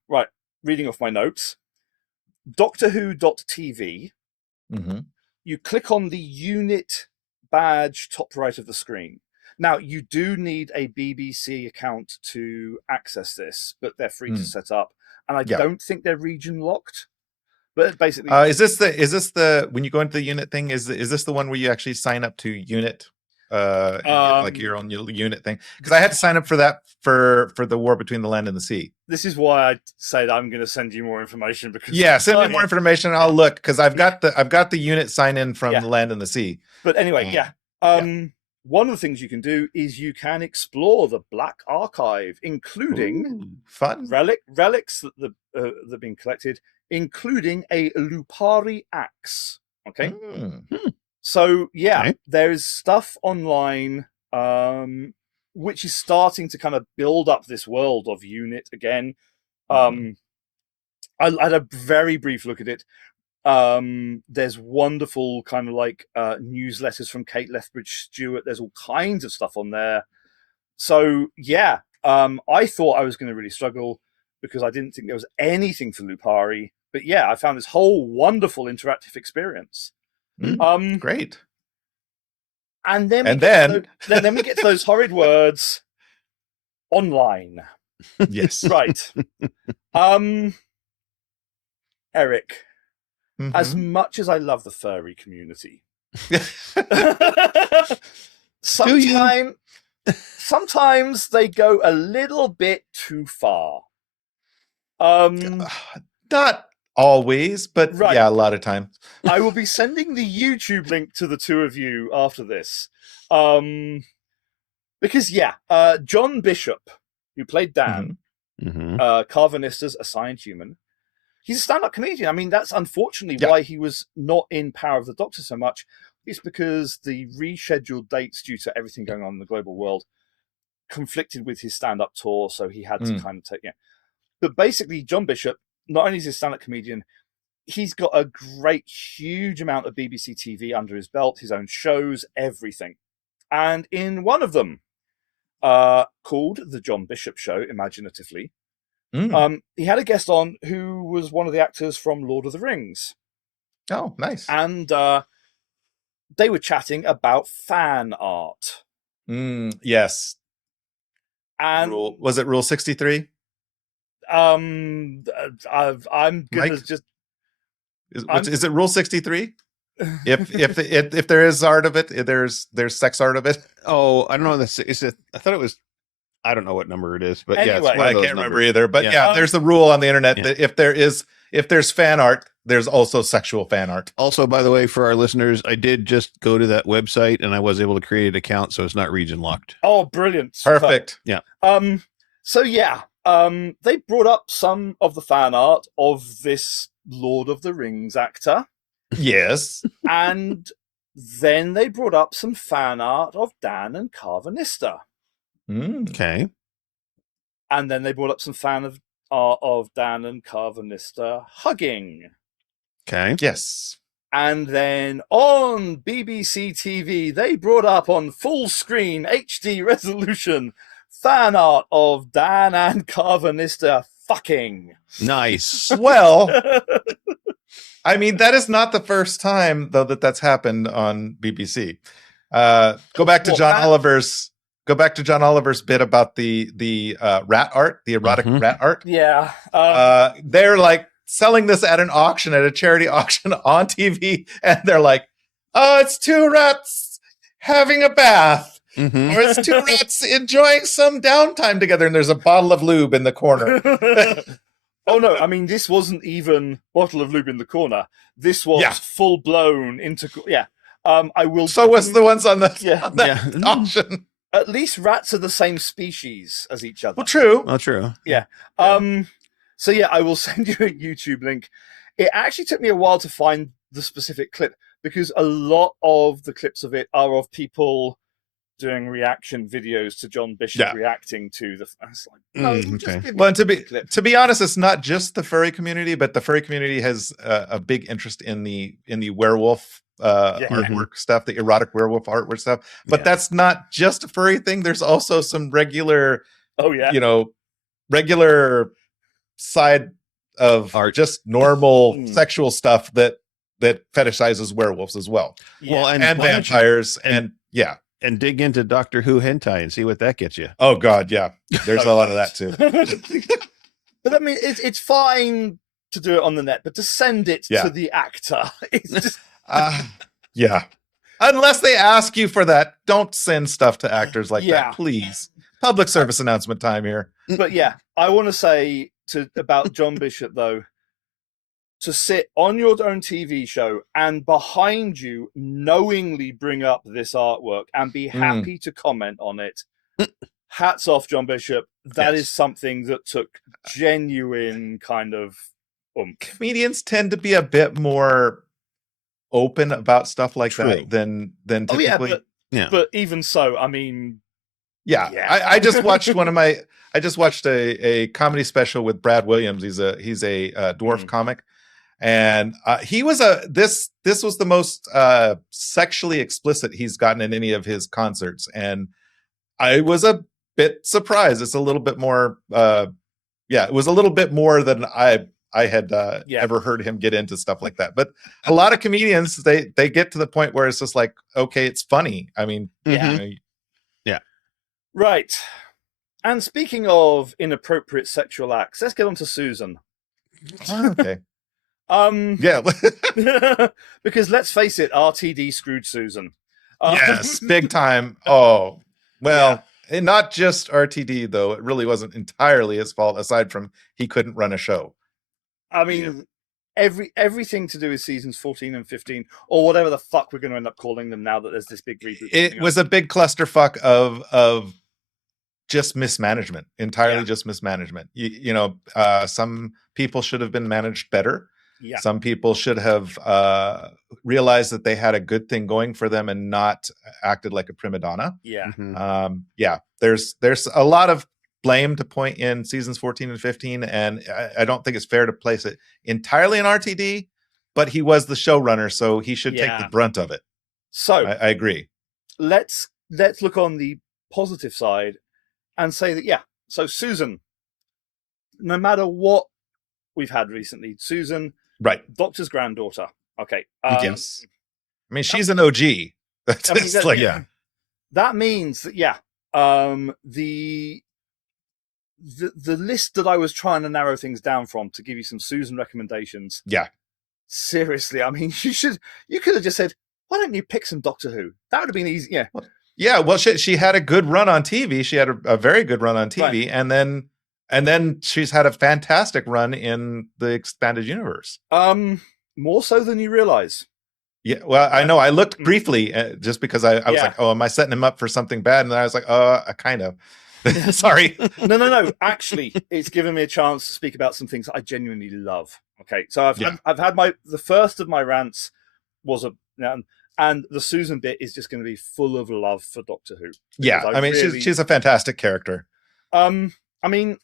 reading off my notes, doctorwho.tv. Mm-hmm. You click on the unit badge top right of the screen. Now, you do need a BBC account to access this, but they're free to set up. And I don't think they're region locked. But basically, is this the when you go into the unit thing? Is this the one where you actually sign up to unit, like your own unit thing? Because I had to sign up for that for the War Between the Land and the Sea. This is why I say that I'm going to send you more information because send me more information. And I'll look because I've got the unit sign in from the Land and the Sea. But anyway, one of the things you can do is you can explore the Black Archive, including fun relics that have been collected, including a Lupari axe. Okay, so there is stuff online which is starting to kind of build up this world of unit again. I had a very brief look at it. There's wonderful kind of like newsletters from Kate Lethbridge Stewart. There's all kinds of stuff on there. So I thought I was going to really struggle because I didn't think there was anything for Lupari. But I found this whole wonderful interactive experience. Great. And then we get to those horrid words online. Yes. Right. Eric. As much as I love the furry community, sometimes they go a little bit too far. Not always, but a lot of times. I will be sending the YouTube link to the two of you after this. Because John Bishop, who played Dan, Carvanista's assigned human, he's a stand-up comedian. I mean, that's unfortunately why he was not in Power of the Doctor so much. It's because the rescheduled dates due to everything going on in the global world conflicted with his stand-up tour, so he had to kind of take But basically, John Bishop, not only is he a stand-up comedian, he's got a huge amount of BBC TV under his belt, his own shows, everything. And in one of them, called The John Bishop Show, imaginatively, he had a guest on who was one of the actors from Lord of the Rings. Oh, nice. And they were chatting about fan art. Yes. And was it Rule 63? I'm gonna just. Is it Rule 63? If there is art of it, there's sex art of it. Oh, I don't know. Is it? I thought it was. I don't know what number it is, but anyway, it's I can't remember either. But there's the rule on the internet that if there's fan art, there's also sexual fan art. Also, by the way, for our listeners, I did just go to that website and I was able to create an account, so it's not region locked. Oh, brilliant. Perfect. Yeah. So yeah, they brought up some of the fan art of this Lord of the Rings actor. Yes. And then they brought up some fan art of Dan and Carvanista. Okay. And then they brought up some fan art of Dan and Carvanista hugging. Okay. Yes. And then on BBC TV, they brought up on full screen HD resolution fan art of Dan and Carvanista fucking. Nice. Well, I mean, that is not the first time, though, that's happened on BBC. Go back to John Oliver's bit about the rat art, the erotic rat art. Yeah. They're like selling this at an auction, at a charity auction on TV, and they're like, "Oh, it's two rats having a bath, or it's two rats enjoying some downtime together," and there's a bottle of lube in the corner. Oh no! I mean, this wasn't even bottle of lube in the corner. This was full blown I will. So was the ones on the auction. At least rats are the same species as each other. Well, true. Oh, true. Yeah. So yeah, I will send you a YouTube link. It actually took me a while to find the specific clip because a lot of the clips of it are of people doing reaction videos to John Bishop reacting to the. I was like, no, just give me well, and to be honest, it's not just the furry community, but the furry community has a big interest in the werewolf artwork stuff, the erotic werewolf artwork stuff. But that's not just a furry thing. There's also some regular, regular side of art, just normal sexual stuff that fetishizes werewolves as well. Well, and vampires and dig into Doctor Who hentai and see what that gets you. Oh God, yeah. There's a lot of that too. But I mean, it's fine to do it on the net, but to send it to the actor, it's just Unless they ask you for that, don't send stuff to actors like that, please. Public service announcement time here. But yeah, I want to say about John Bishop though, to sit on your own TV show and behind you knowingly bring up this artwork and be happy to comment on it. Hats off, John Bishop. That is something that took genuine kind of Comedians tend to be a bit more open about stuff like that than typically. But even so, I mean, I just watched a comedy special with Brad Williams. He's a dwarf comic. And he was this was the most sexually explicit he's gotten in any of his concerts, and I was a bit surprised. It's a little bit more, it was a little bit more than I had ever heard him get into stuff like that. But a lot of comedians they get to the point where it's just like, okay, it's funny. I mean, right. And speaking of inappropriate sexual acts, let's get on to Susan. Okay. Because let's face it, RTD screwed Susan. Yes, big time. Oh, well, and not just RTD though. It really wasn't entirely his fault, aside from he couldn't run a show. I mean, everything to do with seasons 14 and 15, or whatever the fuck we're going to end up calling them now that there's this big reboot. It was a big clusterfuck of just mismanagement, entirely just mismanagement. Some people should have been managed better. Yeah. Some people should have realized that they had a good thing going for them and not acted like a prima donna. Yeah. There's a lot of blame to point in seasons 14 and 15, and I don't think it's fair to place it entirely in RTD, but he was the showrunner, so he should take the brunt of it. So I agree. Let's look on the positive side and say that so Susan, no matter what we've had recently, Susan, Doctor's granddaughter. Okay. Yes. I mean, she's an OG. That means that the list that I was trying to narrow things down from to give you some Susan recommendations. Yeah. Seriously, I mean, you could have just said, why don't you pick some Doctor Who? That would have been easy. Yeah. Yeah. Well, she had a good run on TV. She had a very good run on TV, and then she's had a fantastic run in the expanded universe. More so than you realize. Yeah, well, I know. I looked briefly just because I was like, oh, am I setting him up for something bad? And then I was like, I kind of. Sorry. No. Actually, it's given me a chance to speak about some things I genuinely love. Okay, so I've had the first of my rants was and the Susan bit is just going to be full of love for Doctor Who. Yeah, I mean, she's a fantastic character. I mean,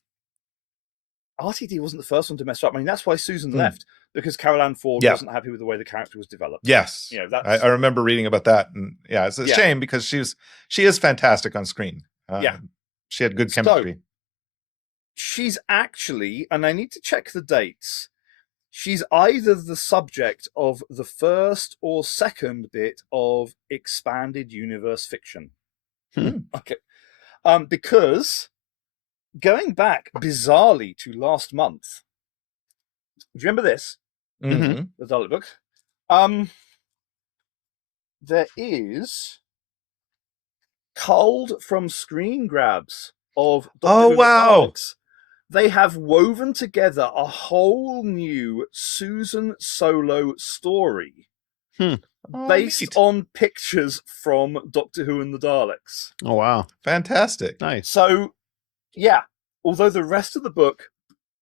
RTD wasn't the first one to mess up. I mean, that's why Susan left, because Carol Ann Ford wasn't happy with the way the character was developed. Yes, you know, I remember reading about that, and it's a shame because she is fantastic on screen. She had good chemistry. So, she's actually, and I need to check the dates, she's either the subject of the first or second bit of expanded universe fiction. Okay. Because going back bizarrely to last month, do you remember this? Mm-hmm. The Dalek book. There is culled from screen grabs of Doctor Who Daleks. They have woven together a whole new Susan solo story based on pictures from Doctor Who and the Daleks. Oh, wow. Fantastic. Nice. So, yeah, although the rest of the book,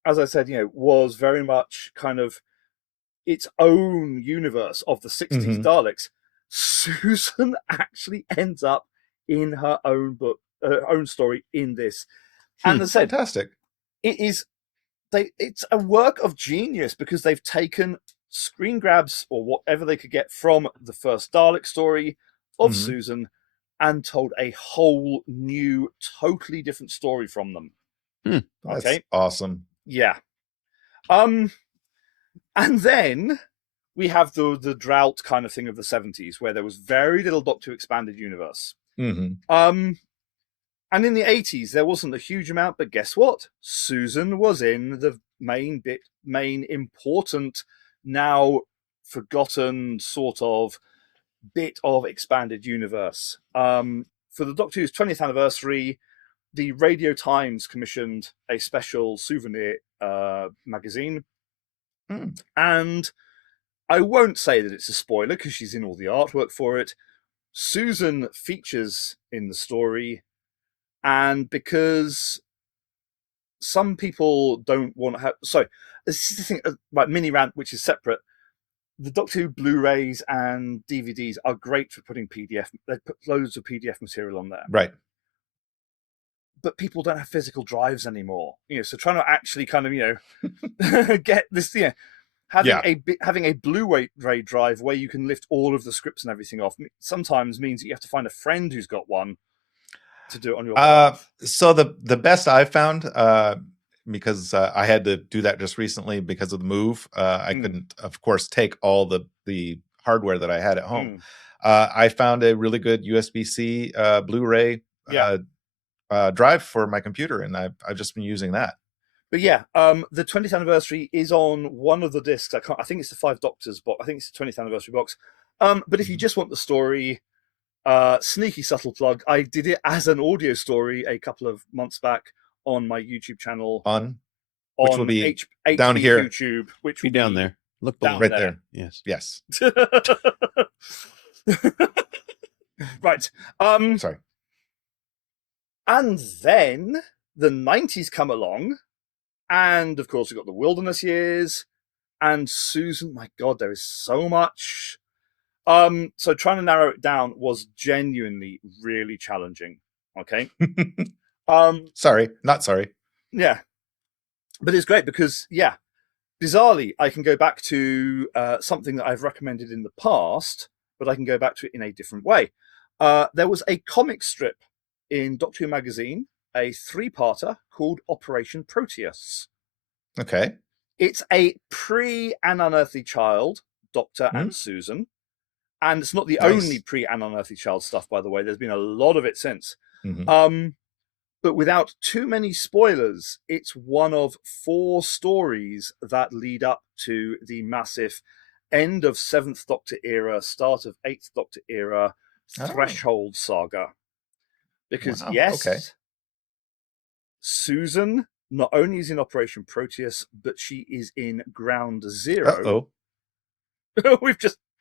as I said, was very much kind of its own universe of the 60s Daleks, Susan actually ends up in her own book, own story in this. And as I said, fantastic. It's a work of genius because they've taken screen grabs or whatever they could get from the first Dalek story of Susan and told a whole new, totally different story from them. That's awesome. Yeah. And then we have the drought kind of thing of the 70s where there was very little Doctor Who Expanded Universe. And in the 80s, there wasn't a huge amount, but guess what? Susan was in the main important, now forgotten sort of bit of Expanded Universe. For the Doctor Who's 20th anniversary, the Radio Times commissioned a special souvenir magazine. And I won't say that it's a spoiler because she's in all the artwork for it. Susan features in the story. And because some people don't want to have... Sorry, this is the thing about mini rant, which is separate. The Doctor Who Blu-rays and DVDs are great for putting PDF. They put loads of PDF material on there. Right. But people don't have physical drives anymore. So trying to actually kind of, get this, having a Blu-ray drive where you can lift all of the scripts and everything off sometimes means that you have to find a friend who's got one to do it on your so the best I've found, because I had to do that just recently because of the move, I couldn't, of course, take all the hardware that I had at home. I found a really good USB-C Blu-ray drive for my computer, and I've just been using that. But yeah, the 20th anniversary is on one of the discs. I think it's the 5 Doctors box. I think it's the 20th anniversary box. But if you just want the story, sneaky subtle plug, I did it as an audio story a couple of months back on my YouTube channel. Which will be down here. YouTube, which will be down there. Look down right there. Yes. Right. Sorry. And then the 90s come along, and of course we've got the Wilderness years, and Susan. My God, there is so much. So trying to narrow it down was genuinely really challenging. Okay. Sorry, not sorry. Yeah. But it's great because, bizarrely, I can go back to something that I've recommended in the past, but I can go back to it in a different way. There was a comic strip in Doctor Who magazine, a 3-parter called Operation Proteus. Okay. It's a pre-An Unearthly Child, Doctor and Susan. And it's not the only pre-An Unearthly Child stuff, by the way. There's been a lot of it since. But without too many spoilers, it's one of 4 stories that lead up to the massive end of 7th Doctor era, start of 8th Doctor era, Threshold saga. Because, Susan not only is in Operation Proteus, but she is in Ground Zero.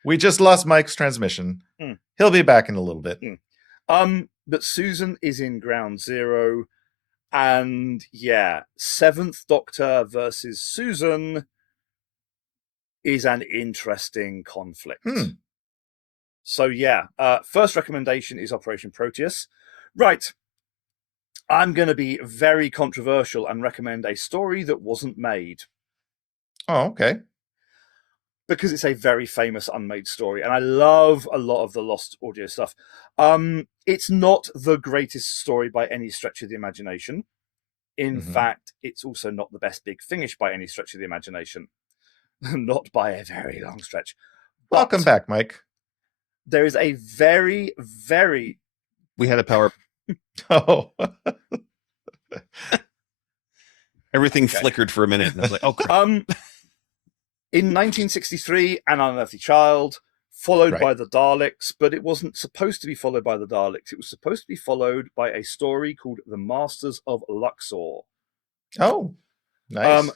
We just lost Mike's transmission. Mm. He'll be back in a little bit. But Susan is in Ground Zero, and yeah, Seventh Doctor versus Susan is an interesting conflict. So yeah, first recommendation is Operation Proteus. Right. I'm going to be very controversial and recommend a story that wasn't made. Oh, okay. Because it's a very famous unmade story, and I love a lot of the lost audio stuff. It's not the greatest story by any stretch of the imagination. In fact, it's also not the best Big Finish by any stretch of the imagination. Not by a very long stretch. But welcome back, Mike. There is a very, very... We had a power... Oh. Everything flickered for a minute. And I was like, oh, crap. In 1963, An Unearthly Child, followed by the Daleks, but it wasn't supposed to be followed by the Daleks. It was supposed to be followed by a story called The Masters of Luxor. Oh, nice.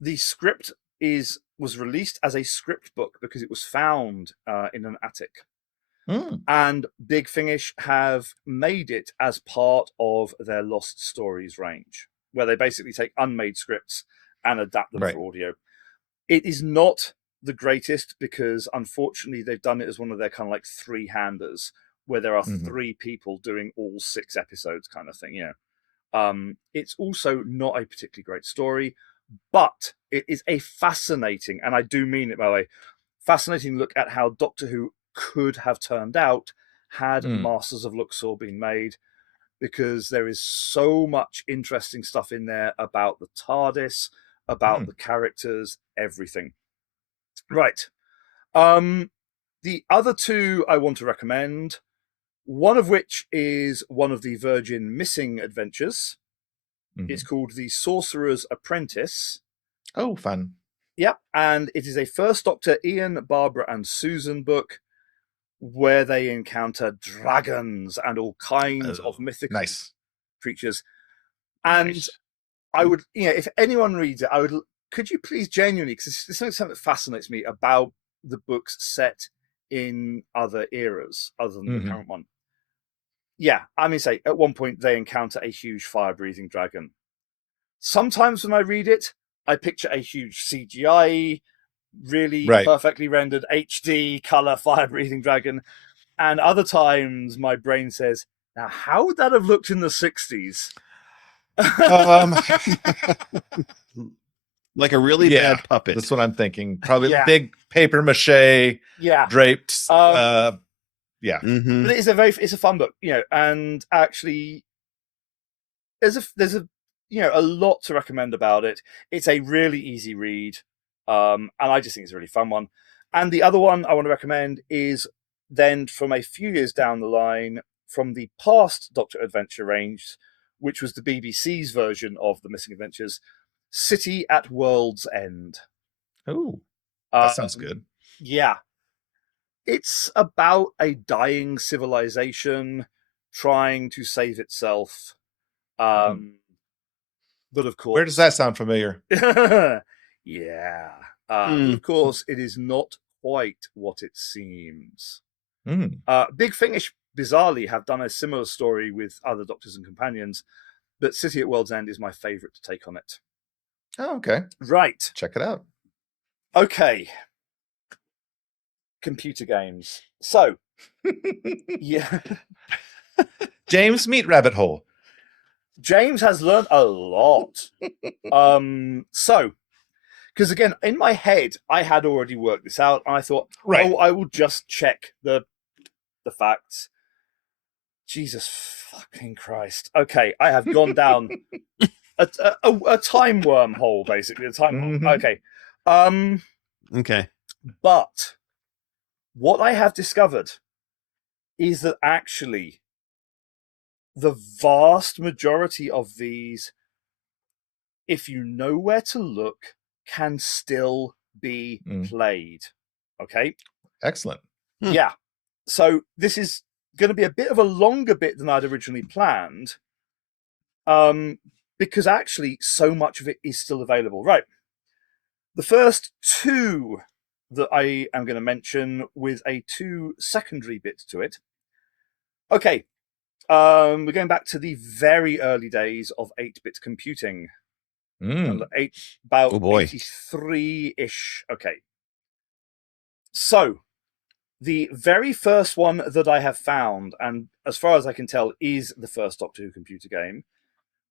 The script was released as a script book because it was found in an attic. And Big Finish have made it as part of their Lost Stories range, where they basically take unmade scripts and adapt them for audio. It is not the greatest because, unfortunately, they've done it as one of their kind of like three-handers, where there are three people doing all 6 episodes kind of thing. It's also not a particularly great story, but it is a fascinating, and I do mean it by the way, fascinating look at how Doctor Who could have turned out had Masters of Luxor been made, because there is so much interesting stuff in there about the TARDIS, about the characters, everything. Right. The other 2 I want to recommend, one of which is one of the Virgin Missing adventures. It's called The Sorcerer's Apprentice. Oh, fun. Yep, and it is a First Doctor Ian, Barbara and Susan book where they encounter dragons and all kinds of mythical creatures. And I would, if anyone reads it, could you please genuinely, because there's something that fascinates me about the books set in other eras other than the current one. Yeah, I mean, say, at one point they encounter a huge fire-breathing dragon. Sometimes when I read it, I picture a huge CGI, really perfectly rendered HD color fire-breathing dragon. And other times my brain says, now, how would that have looked in the 60s? Like a really bad puppet. That's what I'm thinking. Probably big paper mache draped. But it's a fun book, and actually there's a a lot to recommend about it. It's a really easy read, and I just think it's a really fun one. And the other one I want to recommend is then from a few years down the line, from the past Doctor Adventure range, which was the BBC's version of The Missing Adventures, City at World's End. Oh, that sounds good. Yeah. It's about a dying civilization trying to save itself. But of course... Where does that sound familiar? Yeah. Of course, it is not quite what it seems. Big Finish, bizarrely, have done a similar story with other Doctors and Companions, but City at World's End is my favourite to take on it. Oh, okay. Right. Check it out. Okay. Computer games. So, yeah. James, meet Rabbit Hole. James has learned a lot. So, because again, in my head, I had already worked this out, and I thought, I will just check the facts. Jesus fucking Christ. Okay, I have gone down a time wormhole, basically. A time hole. Okay. Okay. But what I have discovered is that actually the vast majority of these, if you know where to look, can still be played. Okay? Excellent. Yeah. So this is going to be a bit of a longer bit than I'd originally planned, because actually so much of it is still available. Right. The first 2 that I am going to mention with a 2 secondary bits to it. Okay, we're going back to the very early days of 8-bit computing. About Oh boy. 83-ish. Okay. So, the very first one that I have found, and as far as I can tell is the first Doctor Who computer game,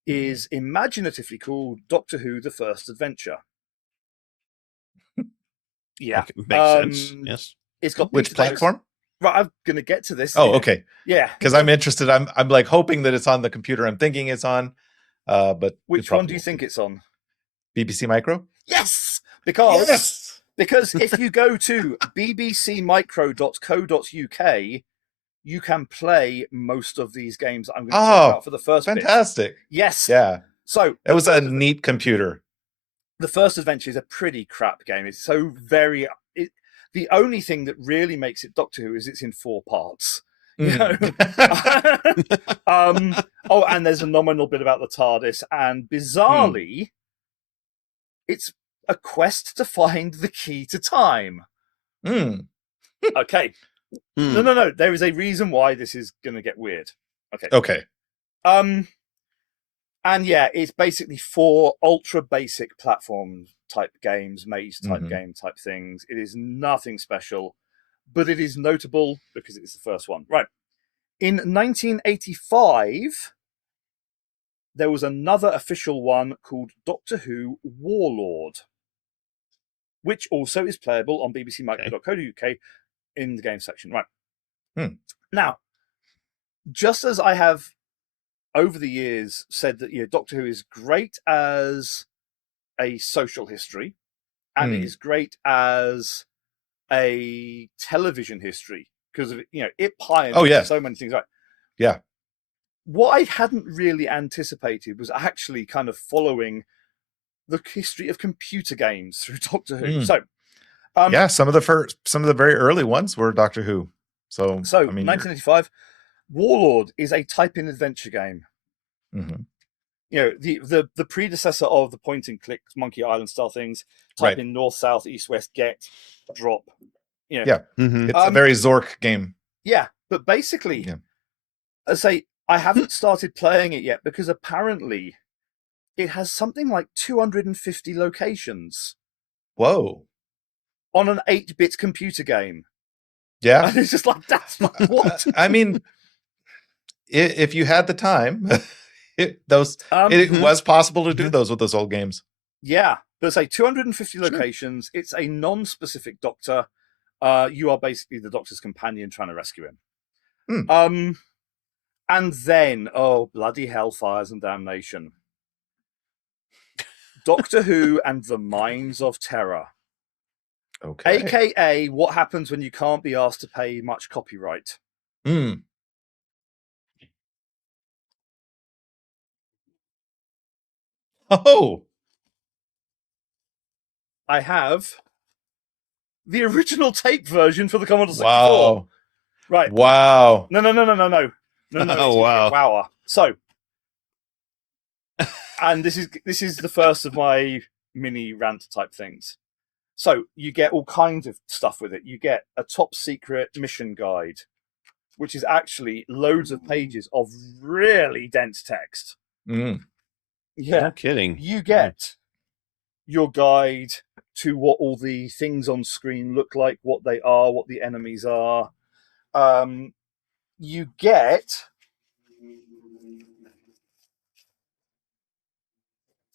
is imaginatively called Doctor Who: The First Adventure. Yeah. Okay, makes sense. Yes. It's got which platform? Right, I'm going to get to this. Oh, okay. Yeah. Because I'm interested. I'm like hoping that it's on the computer I'm thinking it's on. But which one do you think it's on? BBC Micro? Yes! Because if you go to bbcmicro.co.uk, you can play most of these games that I'm going to talk about for the first fantastic. bit. Yes. Yeah. So it was a neat computer. The First Adventure is a pretty crap game. It's so very... the only thing that really makes it Doctor Who is it's in 4 parts. You know? And there's a nominal bit about the TARDIS, and bizarrely, it's a quest to find the key to time. Okay. No. There is a reason why this is going to get weird. Okay. And yeah, it's basically 4 ultra basic platform type games, maze type game type things. It is nothing special, but it is notable because it's the first one. Right. In 1985, there was another official one called Doctor Who Warlord, which also is playable on bbcmicro.co.uk in the game section. Right. Now, just as I have over the years said that Doctor Who is great as a social history, and it is great as a television history because of it pioneered so many things. Right? Yeah. What I hadn't really anticipated was actually kind of following the history of computer games through Doctor Who. So, some of the very early ones were Doctor Who. So I mean, 1985, Warlord is a type-in adventure game. The predecessor of the point-and-click Monkey Island style things. Type in north, south, east, west, get, drop. It's a very Zork game. Yeah, but basically, I say I haven't started playing it yet because apparently it has something like 250 locations. Whoa! On an 8-bit computer game. Yeah, and it's just like that's like, what? I mean, if you had the time. It was possible to do those with those old games. Yeah, but say 250 locations. It's a non-specific Doctor. You are basically the Doctor's companion trying to rescue him. And then, bloody hellfires and damnation. Doctor Who and the Mines of Terror. Okay. AKA, what happens when you can't be asked to pay much copyright. Oh, I have the original tape version for the Commodore 64. Wow. Right. Wow. No. Oh, wow. Wower. So, and this is the first of my mini rant type things. So you get all kinds of stuff with it. You get a top secret mission guide, which is actually loads of pages of really dense text. Yeah. No kidding. You get your guide to what all the things on screen look like, what they are, what the enemies are. You get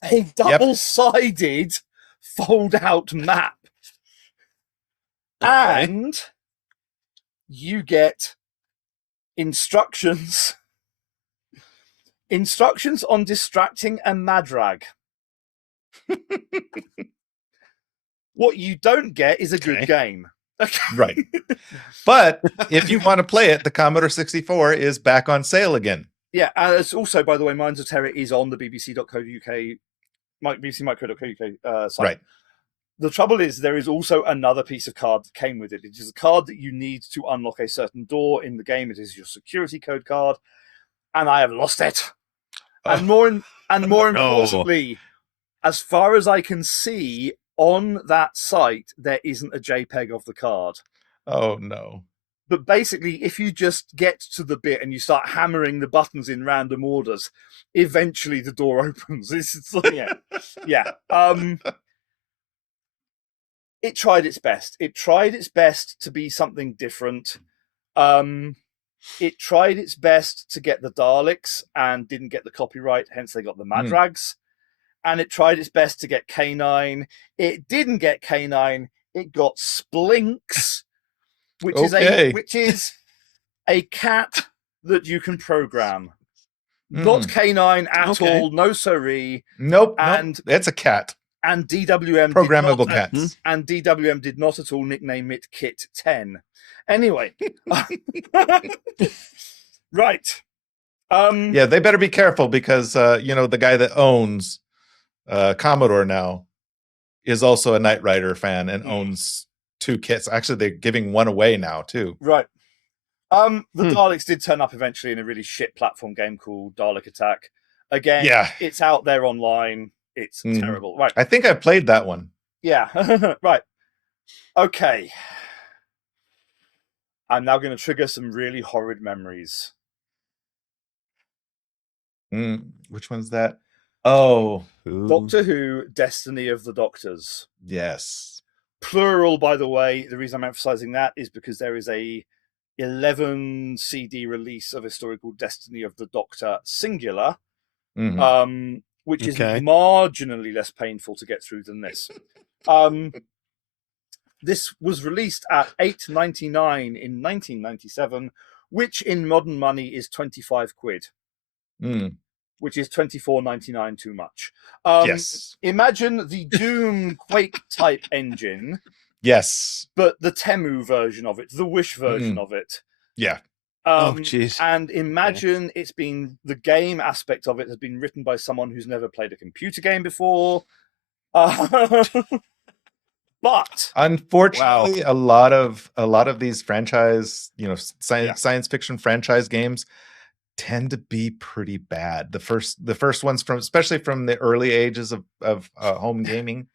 a double-sided fold-out map. Okay. And you get instructions on distracting a madrag. What you don't get is a good game. Right. But if you want to play it, the Commodore 64 is back on sale again. Yeah, and it's also, by the way, Mines of Terror is on the bbc.co.uk, bbcmicro.co.uk site. Right. The trouble is there is also another piece of card that came with it. It is a card that you need to unlock a certain door in the game. It is your security code card, and I have lost it. And more importantly, as far as I can see, on that site, there isn't a JPEG of the card. Oh, no. But basically, if you just get to the bit and you start hammering the buttons in random orders, eventually the door opens. Yeah. It tried its best. It tried its best to be something different. It tried its best to get the Daleks and didn't get the copyright, hence they got the Madrags. And it tried its best to get K9. It didn't get K9. It got Splinks, which is a cat that you can program. Not K9 at all, no siree. Nope, it's a cat. And DWM programmable cats. And DWM did not at all nickname it Kit 10. Anyway. Right. Yeah, they better be careful because the guy that owns Commodore now is also a Knight Rider fan and owns 2 kits. Actually, they're giving one away now too. Right. The Daleks did turn up eventually in a really shit platform game called Dalek Attack. Again, it's out there online. It's terrible. Right. I think I played that one. Yeah. Right. Okay. I'm now going to trigger some really horrid memories. Which one's that? Oh. Doctor Who, Destiny of the Doctors. Yes. Plural, by the way. The reason I'm emphasizing that is because there is a 11 CD release of a story called Destiny of the Doctor, singular, which is marginally less painful to get through than this. This was released at $8.99 in 1997, which in modern money is 25 quid. Which is $24.99 too much. Yes. Imagine the Doom Quake type engine. Yes. But the Temu version of it, the Wish version of it. Yeah. And imagine it's been, the game aspect of it has been written by someone who's never played a computer game before. But unfortunately, a lot of these franchise, science fiction franchise games tend to be pretty bad. The first ones especially from the early ages of home gaming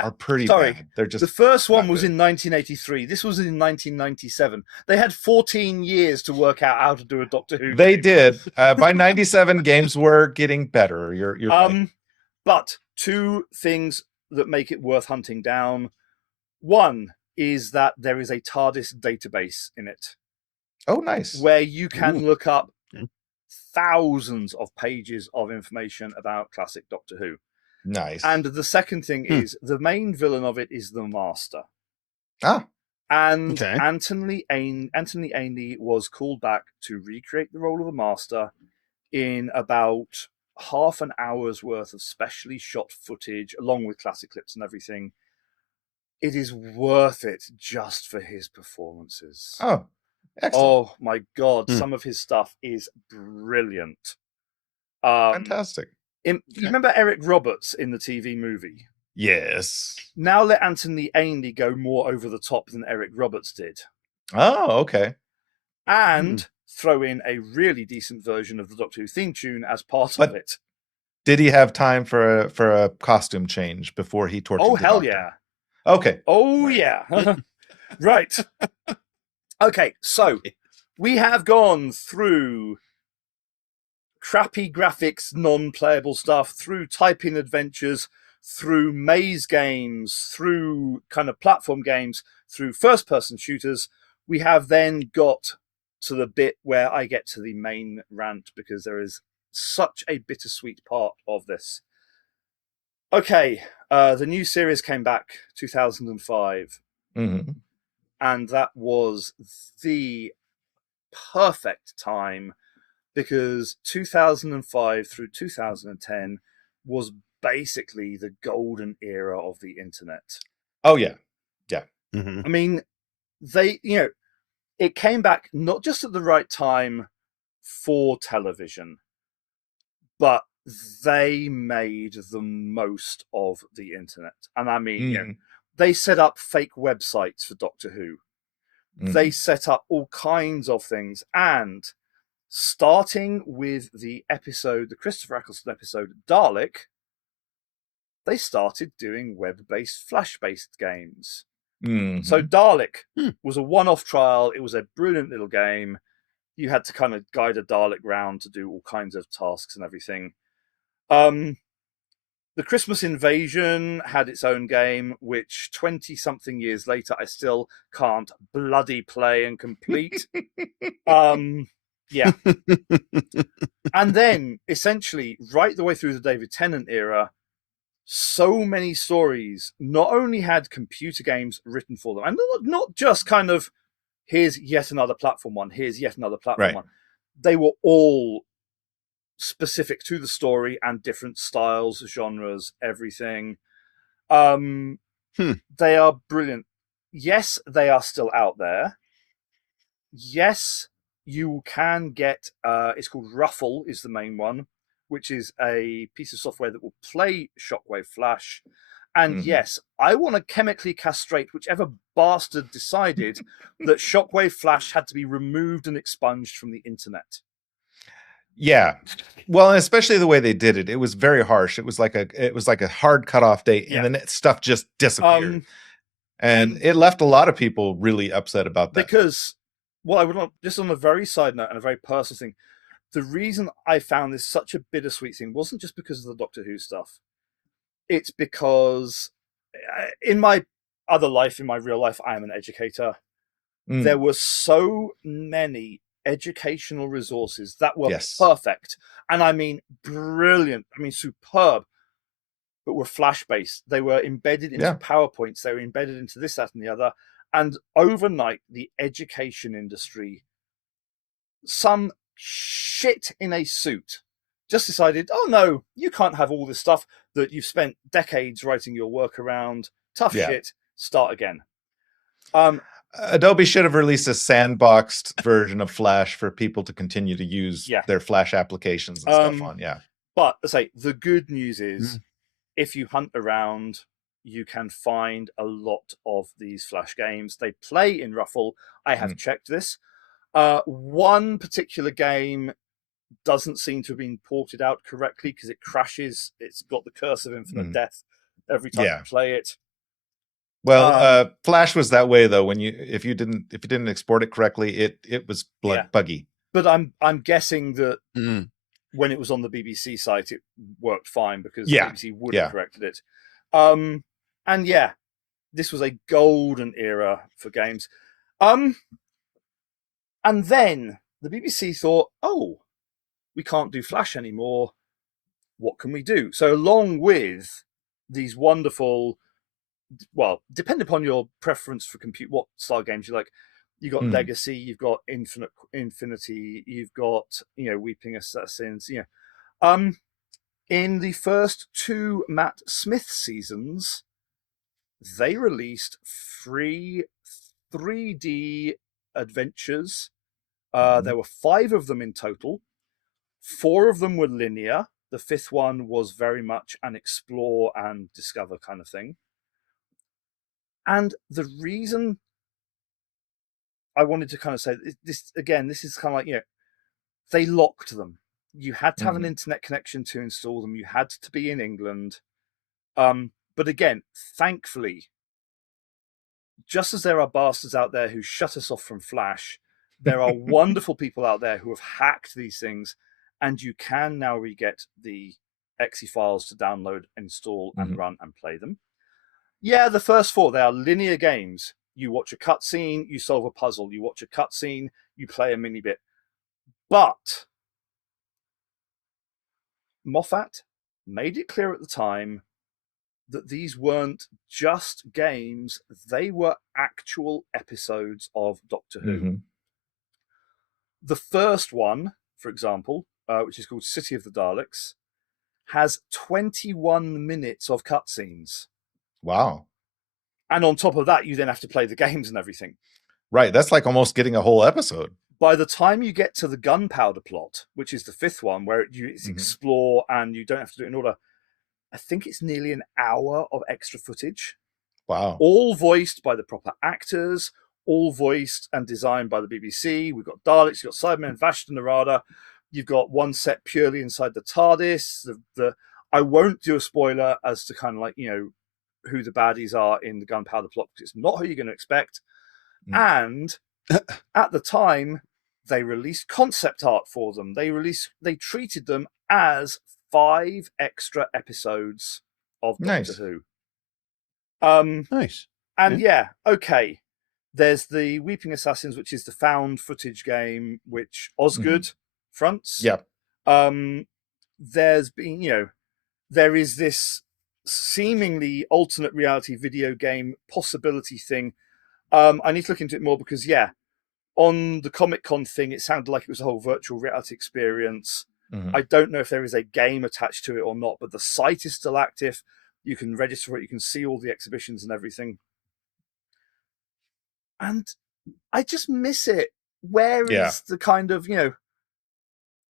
are pretty bad. They're just the first one was in 1983. This was in 1997. They had 14 years to work out how to do a Doctor Who. They did. By 97, games were getting better. You're right. But 2 things that make it worth hunting down. One is that there is a TARDIS database in it. Oh, nice. Where you can look up thousands of pages of information about classic Doctor Who. Nice. And the second thing is the main villain of it is the Master. And Anthony Ainley was called back to recreate the role of the Master in about half an hour's worth of specially shot footage, along with classic clips and everything. It is worth it just for his performances. Oh, excellent. Oh my God, some of his stuff is brilliant. Fantastic. You remember Eric Roberts in the TV movie? Yes. Now let Anthony Ainley go more over the top than Eric Roberts did. Oh, okay. And throw in a really decent version of the Doctor Who theme tune as part of it. Did he have time for a costume change before he tortured the hell Doctor? Yeah. Okay. Oh, yeah. Right. Okay, so we have gone through crappy graphics, non-playable stuff, through typing adventures, through maze games, through kind of platform games, through first-person shooters. We have then got to the bit where I get to the main rant because there is such a bittersweet part of this. Okay, the new series came back 2005. And that was the perfect time because 2005 through 2010 was basically the golden era of the internet. Oh, yeah. Yeah. I mean, it came back not just at the right time for television, but they made the most of the internet. And I mean, they set up fake websites for Doctor Who. They set up all kinds of things. And starting with the Christopher Eccleston episode, Dalek, they started doing web-based, Flash-based games. Mm-hmm. So Dalek was a one-off trial. It was a brilliant little game. You had to kind of guide a Dalek round to do all kinds of tasks and everything. The Christmas Invasion had its own game, which 20-something years later I still can't bloody play and complete. Yeah. And then, essentially, right the way through the David Tennant era, so many stories not only had computer games written for them, and not just kind of, here's yet another platform one, here's yet another platform one. They were all specific to the story and different styles, genres, everything. They are brilliant. Yes, they are still out there. Yes, you can get, it's called Ruffle is the main one, which is a piece of software that will play Shockwave Flash. And yes, I want to chemically castrate whichever bastard decided that Shockwave Flash had to be removed and expunged from the internet. Yeah. Well, and especially the way they did it. It was very harsh. It was like a hard cutoff date, and then stuff just disappeared. And it left a lot of people really upset about that. Because, well, I would not, just on a very side note and a very personal thing, the reason I found this such a bittersweet thing wasn't just because of the Doctor Who stuff. It's because in my other life, in my real life, I am an educator. There were so many educational resources that were perfect. And I mean, brilliant. I mean, superb. But were Flash-based. They were embedded into PowerPoints. They were embedded into this, that, and the other. And overnight, the education industry, some shit in a suit, just decided, oh no, you can't have all this stuff that you've spent decades writing your work around. Tough shit. Start again. Adobe should have released a sandboxed version of Flash for people to continue to use their Flash applications and stuff on. But I say the good news is, if you hunt around, you can find a lot of these Flash games. They play in Ruffle. I have checked this. One particular game doesn't seem to have been ported out correctly because it crashes. It's got the curse of infinite death every time you play it. Well, Flash was that way though. When if you didn't export it correctly, it was buggy. But I'm guessing that when it was on the BBC site, it worked fine because the BBC would have corrected it. And this was a golden era for games. And then the BBC thought, oh, we can't do Flash anymore. What can we do? So along with these wonderful, well, depending upon your preference for what style games you like, you've got Legacy, you've got Infinity, you've got, Weeping Assassins, in the first 2 Matt Smith seasons, they released free 3D adventures. There were 5 of them in total. 4 of them were linear. The 5th one was very much an explore and discover kind of thing. And the reason I wanted to kind of say this again, this is kind of like, they locked them. You had to have an internet connection to install them. You had to be in England. But again, thankfully, just as there are bastards out there who shut us off from Flash, there are wonderful people out there who have hacked these things, and you can now re-get the exe files to download, install, and run and play them. Yeah, the first 4, they are linear games. You watch a cutscene, you solve a puzzle. You watch a cutscene, you play a mini bit. But Moffat made it clear at the time that these weren't just games, they were actual episodes of Doctor Who. The first one, for example, which is called City of the Daleks, has 21 minutes of cutscenes. Wow. And on top of that, you then have to play the games and everything. Right. That's like almost getting a whole episode. By the time you get to the gunpowder plot, which is the 5th one, where it's explore and you don't have to do it in order, I think it's nearly an hour of extra footage. Wow. All voiced by the proper actors, all voiced and designed by the BBC. We've got Daleks, you've got Cybermen, Vashta Narada. You've got one set purely inside the TARDIS. I won't do a spoiler as to kind of like, who the baddies are in the Gunpowder Plot, because it's not who you're going to expect. And at the time, they released concept art for them. They treated them as 5 extra episodes of Doctor Who. Nice. And okay. There's the Weeping Assassins, which is the found footage game which Osgood fronts. Yeah. There's been, there is this seemingly alternate reality video game possibility thing. I need to look into it more because, on the Comic-Con thing, it sounded like it was a whole virtual reality experience. I don't know if there is a game attached to it or not, but the site is still active. You can register for it. You can see all the exhibitions and everything. And I just miss it. Where is the kind of,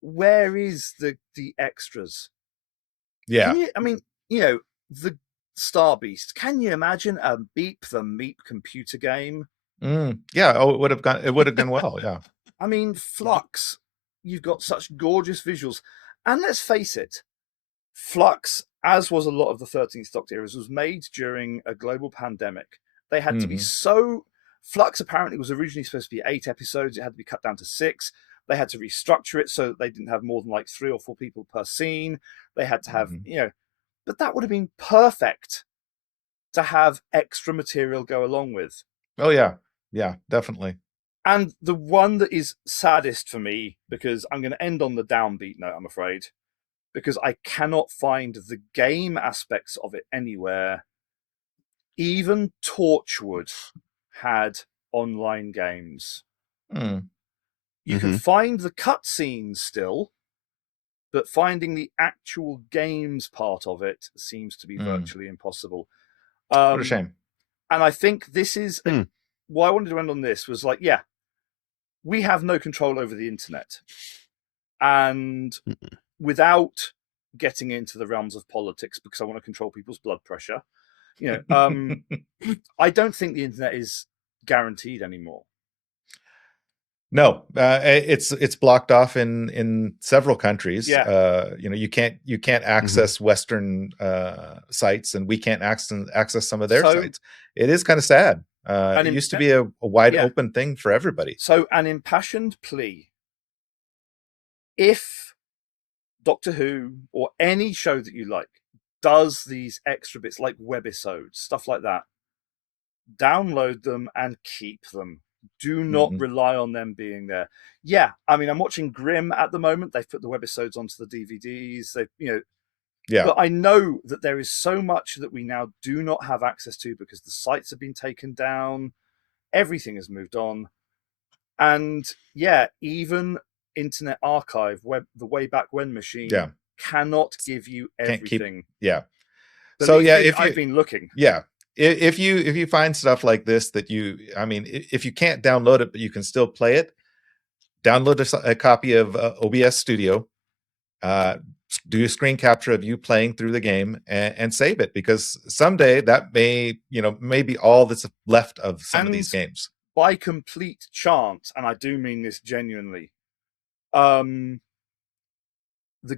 where is the extras? Yeah. The Star Beast. Can you imagine a Beep the Meep computer game? Yeah. Oh, it would have gone well. Yeah. I mean, Flux. You've got such gorgeous visuals. And let's face it, Flux, as was a lot of the 13th Doctor eras, was made during a global pandemic. They had to be so... Flux apparently was originally supposed to be 8 episodes. It had to be cut down to 6. They had to restructure it so that they didn't have more than like 3 or 4 people per scene. They had to have, but that would have been perfect to have extra material go along with. Oh, yeah. Yeah, definitely. And the one that is saddest for me, because I'm going to end on the downbeat note, I'm afraid, because I cannot find the game aspects of it anywhere. Even Torchwood had online games. You can find the cutscenes still, but finding the actual games part of it seems to be virtually impossible. What a shame. And I think this is why I wanted to end on this was like, we have no control over the internet. And without getting into the realms of politics, because I want to control people's blood pressure, I don't think the internet is guaranteed anymore. No, it's blocked off in several countries. Yeah. You can't access Western sites, and we can't access some of their sites. It is kind of sad. It used to be a wide open thing for everybody. So, an impassioned plea: if Doctor Who or any show that you like does these extra bits like webisodes, stuff like that, download them and keep them. Do not rely on them being there. Yeah, I mean, I'm watching Grimm at the moment. They've put the webisodes onto the DVDs. But I know that there is so much that we now do not have access to because the sites have been taken down. Everything has moved on. And even Internet Archive, the way back when machine, cannot give you everything. I've been looking. Yeah. If you find stuff like this if you can't download it, but you can still play it, download a copy of OBS Studio, do a screen capture of you playing through the game and save it, because someday that may be all that's left of some of these games. By complete chance, and I do mean this genuinely, the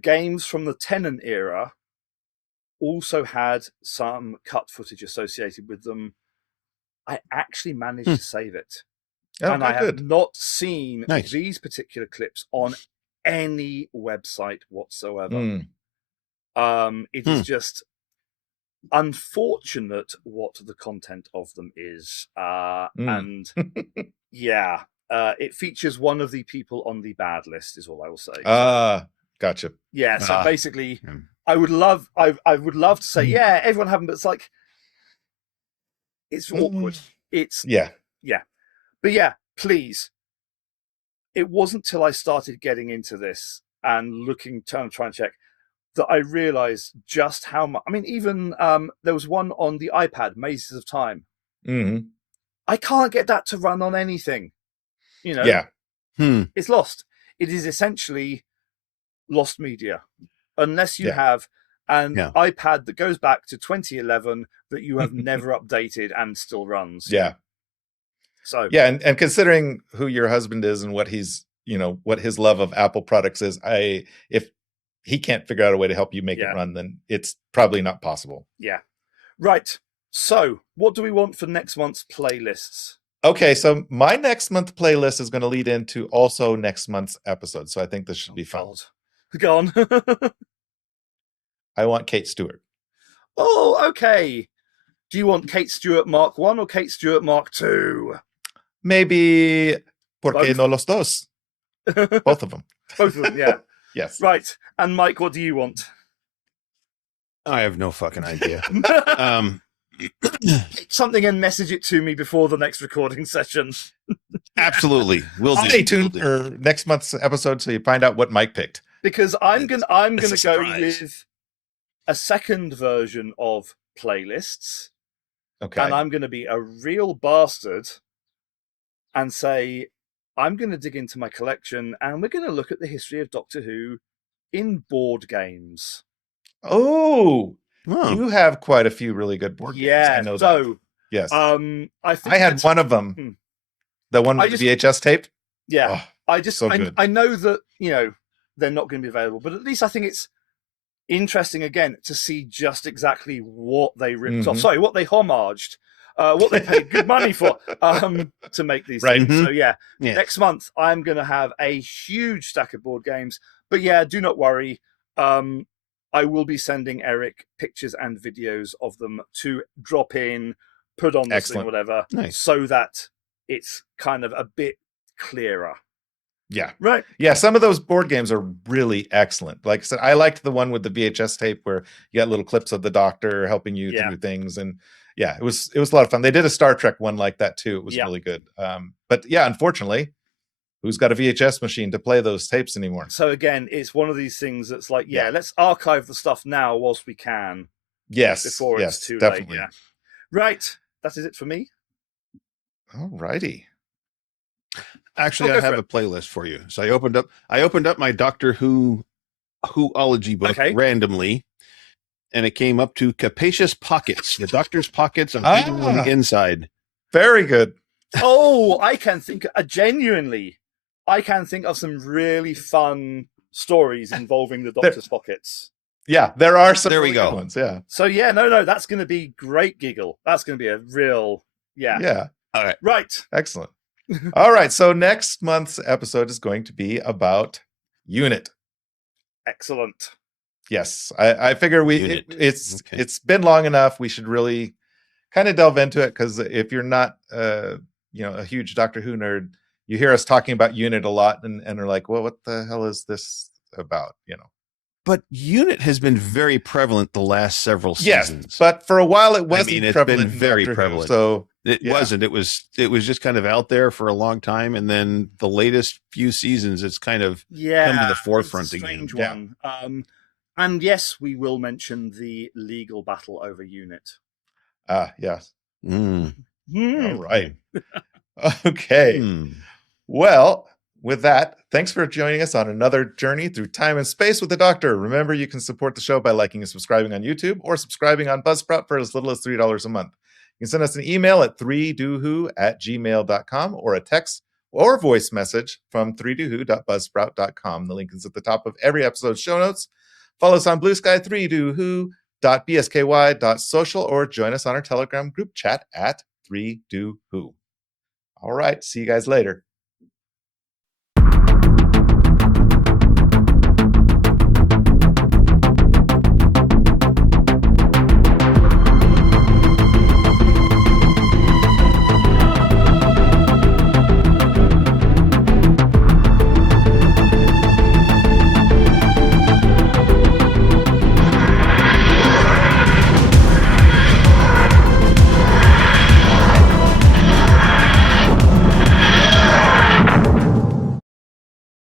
games from the Tennant era also had some cut footage associated with them. I actually managed to save it. And I have not seen these particular clips on any website whatsoever. It is just unfortunate what the content of them is. And it features one of the people on the bad list is all I will say. Gotcha. Yeah, so basically I would love to say, everyone have them, but it's like, it's awkward. It's But please. It wasn't till I started getting into this and trying to check that I realized just how much. I mean, even there was one on the iPad, Mazes of Time. I can't get that to run on anything. It's lost. It is essentially lost media, unless you have an iPad that goes back to 2011 that you have never updated and still runs. So and considering who your husband is and what he's what his love of Apple products is, if he can't figure out a way to help you make it run, then it's probably not possible. Yeah. Right. So, what do we want for next month's playlists? Okay, so my next month playlist is going to lead into also next month's episode. So I think this should be fun. Go on. I want Kate Stewart. Oh, okay. Do you want Kate Stewart Mark 1 or Kate Stewart Mark 2? Maybe ¿Por qué no los dos? Both of them. Both of them, yeah. Yes. Right. And Mike, what do you want? I have no fucking idea. Something and message it to me before the next recording session. Absolutely. We'll stay tuned for next month's episode so you find out what Mike picked. Because I'm gonna go with a second version of playlists. Okay. And I'm gonna be a real bastard and say I'm gonna dig into my collection and we're gonna look at the history of Doctor Who in board games. Oh, you have quite a few really good board games. I know that. Yes. I had one of them. The one with the VHS tape. Yeah. Oh, I know that, they're not going to be available, but at least I think it's interesting again to see just exactly what they ripped off. Sorry, what they homaged, what they paid good money for to make these things. So next month I'm going to have a huge stack of board games. But do not worry. I will be sending Eric pictures and videos of them to drop in, put on the thing, whatever, so that it's kind of a bit clearer. Yeah. Right. Yeah, some of those board games are really excellent. Like I said, I liked the one with the VHS tape where you got little clips of the Doctor helping you through things. And it was a lot of fun. They did a Star Trek one like that too. It was really good. But unfortunately, who's got a VHS machine to play those tapes anymore? So again, it's one of these things that's like, let's archive the stuff now whilst we can. Yes. Before it's too definitely. late. Yeah. Right. That is it for me. All righty. Actually, I have a playlist for you. So I opened up my Doctor Whoology book randomly, and it came up to Capacious Pockets, the Doctor's pockets on the inside. Very good. Oh, I can think of some really fun stories involving the Doctor's pockets. Yeah, there are some. There we go. Ones, yeah. So no, that's going to be great giggle. That's going to be a real Yeah. All right. Right. Excellent. All right. So next month's episode is going to be about UNIT. Excellent. Yes, I figure it's been long enough. We should really kind of delve into it because if you're not a huge Doctor Who nerd, you hear us talking about UNIT a lot and are like, well, what the hell is this about? But UNIT has been very prevalent the last several seasons. Yes, but for a while it wasn't it's prevalent. Been very prevalent. So it wasn't. It was just kind of out there for a long time, and then the latest few seasons, it's kind of come to the forefront again. One. And yes, we will mention the legal battle over UNIT. Yes. Mm. All right. Okay. Well, with that, thanks for joining us on another journey through time and space with the Doctor. Remember, you can support the show by liking and subscribing on YouTube or subscribing on Buzzsprout for as little as $3 a month. You can send us an email at 3dowho@gmail.com or a text or voice message from 3dowho.buzzsprout.com. The link is at the top of every episode's show notes. Follow us on Blue Sky, 3dowho.bsky.social, or join us on our Telegram group chat at 3dowho. All right. See you guys later.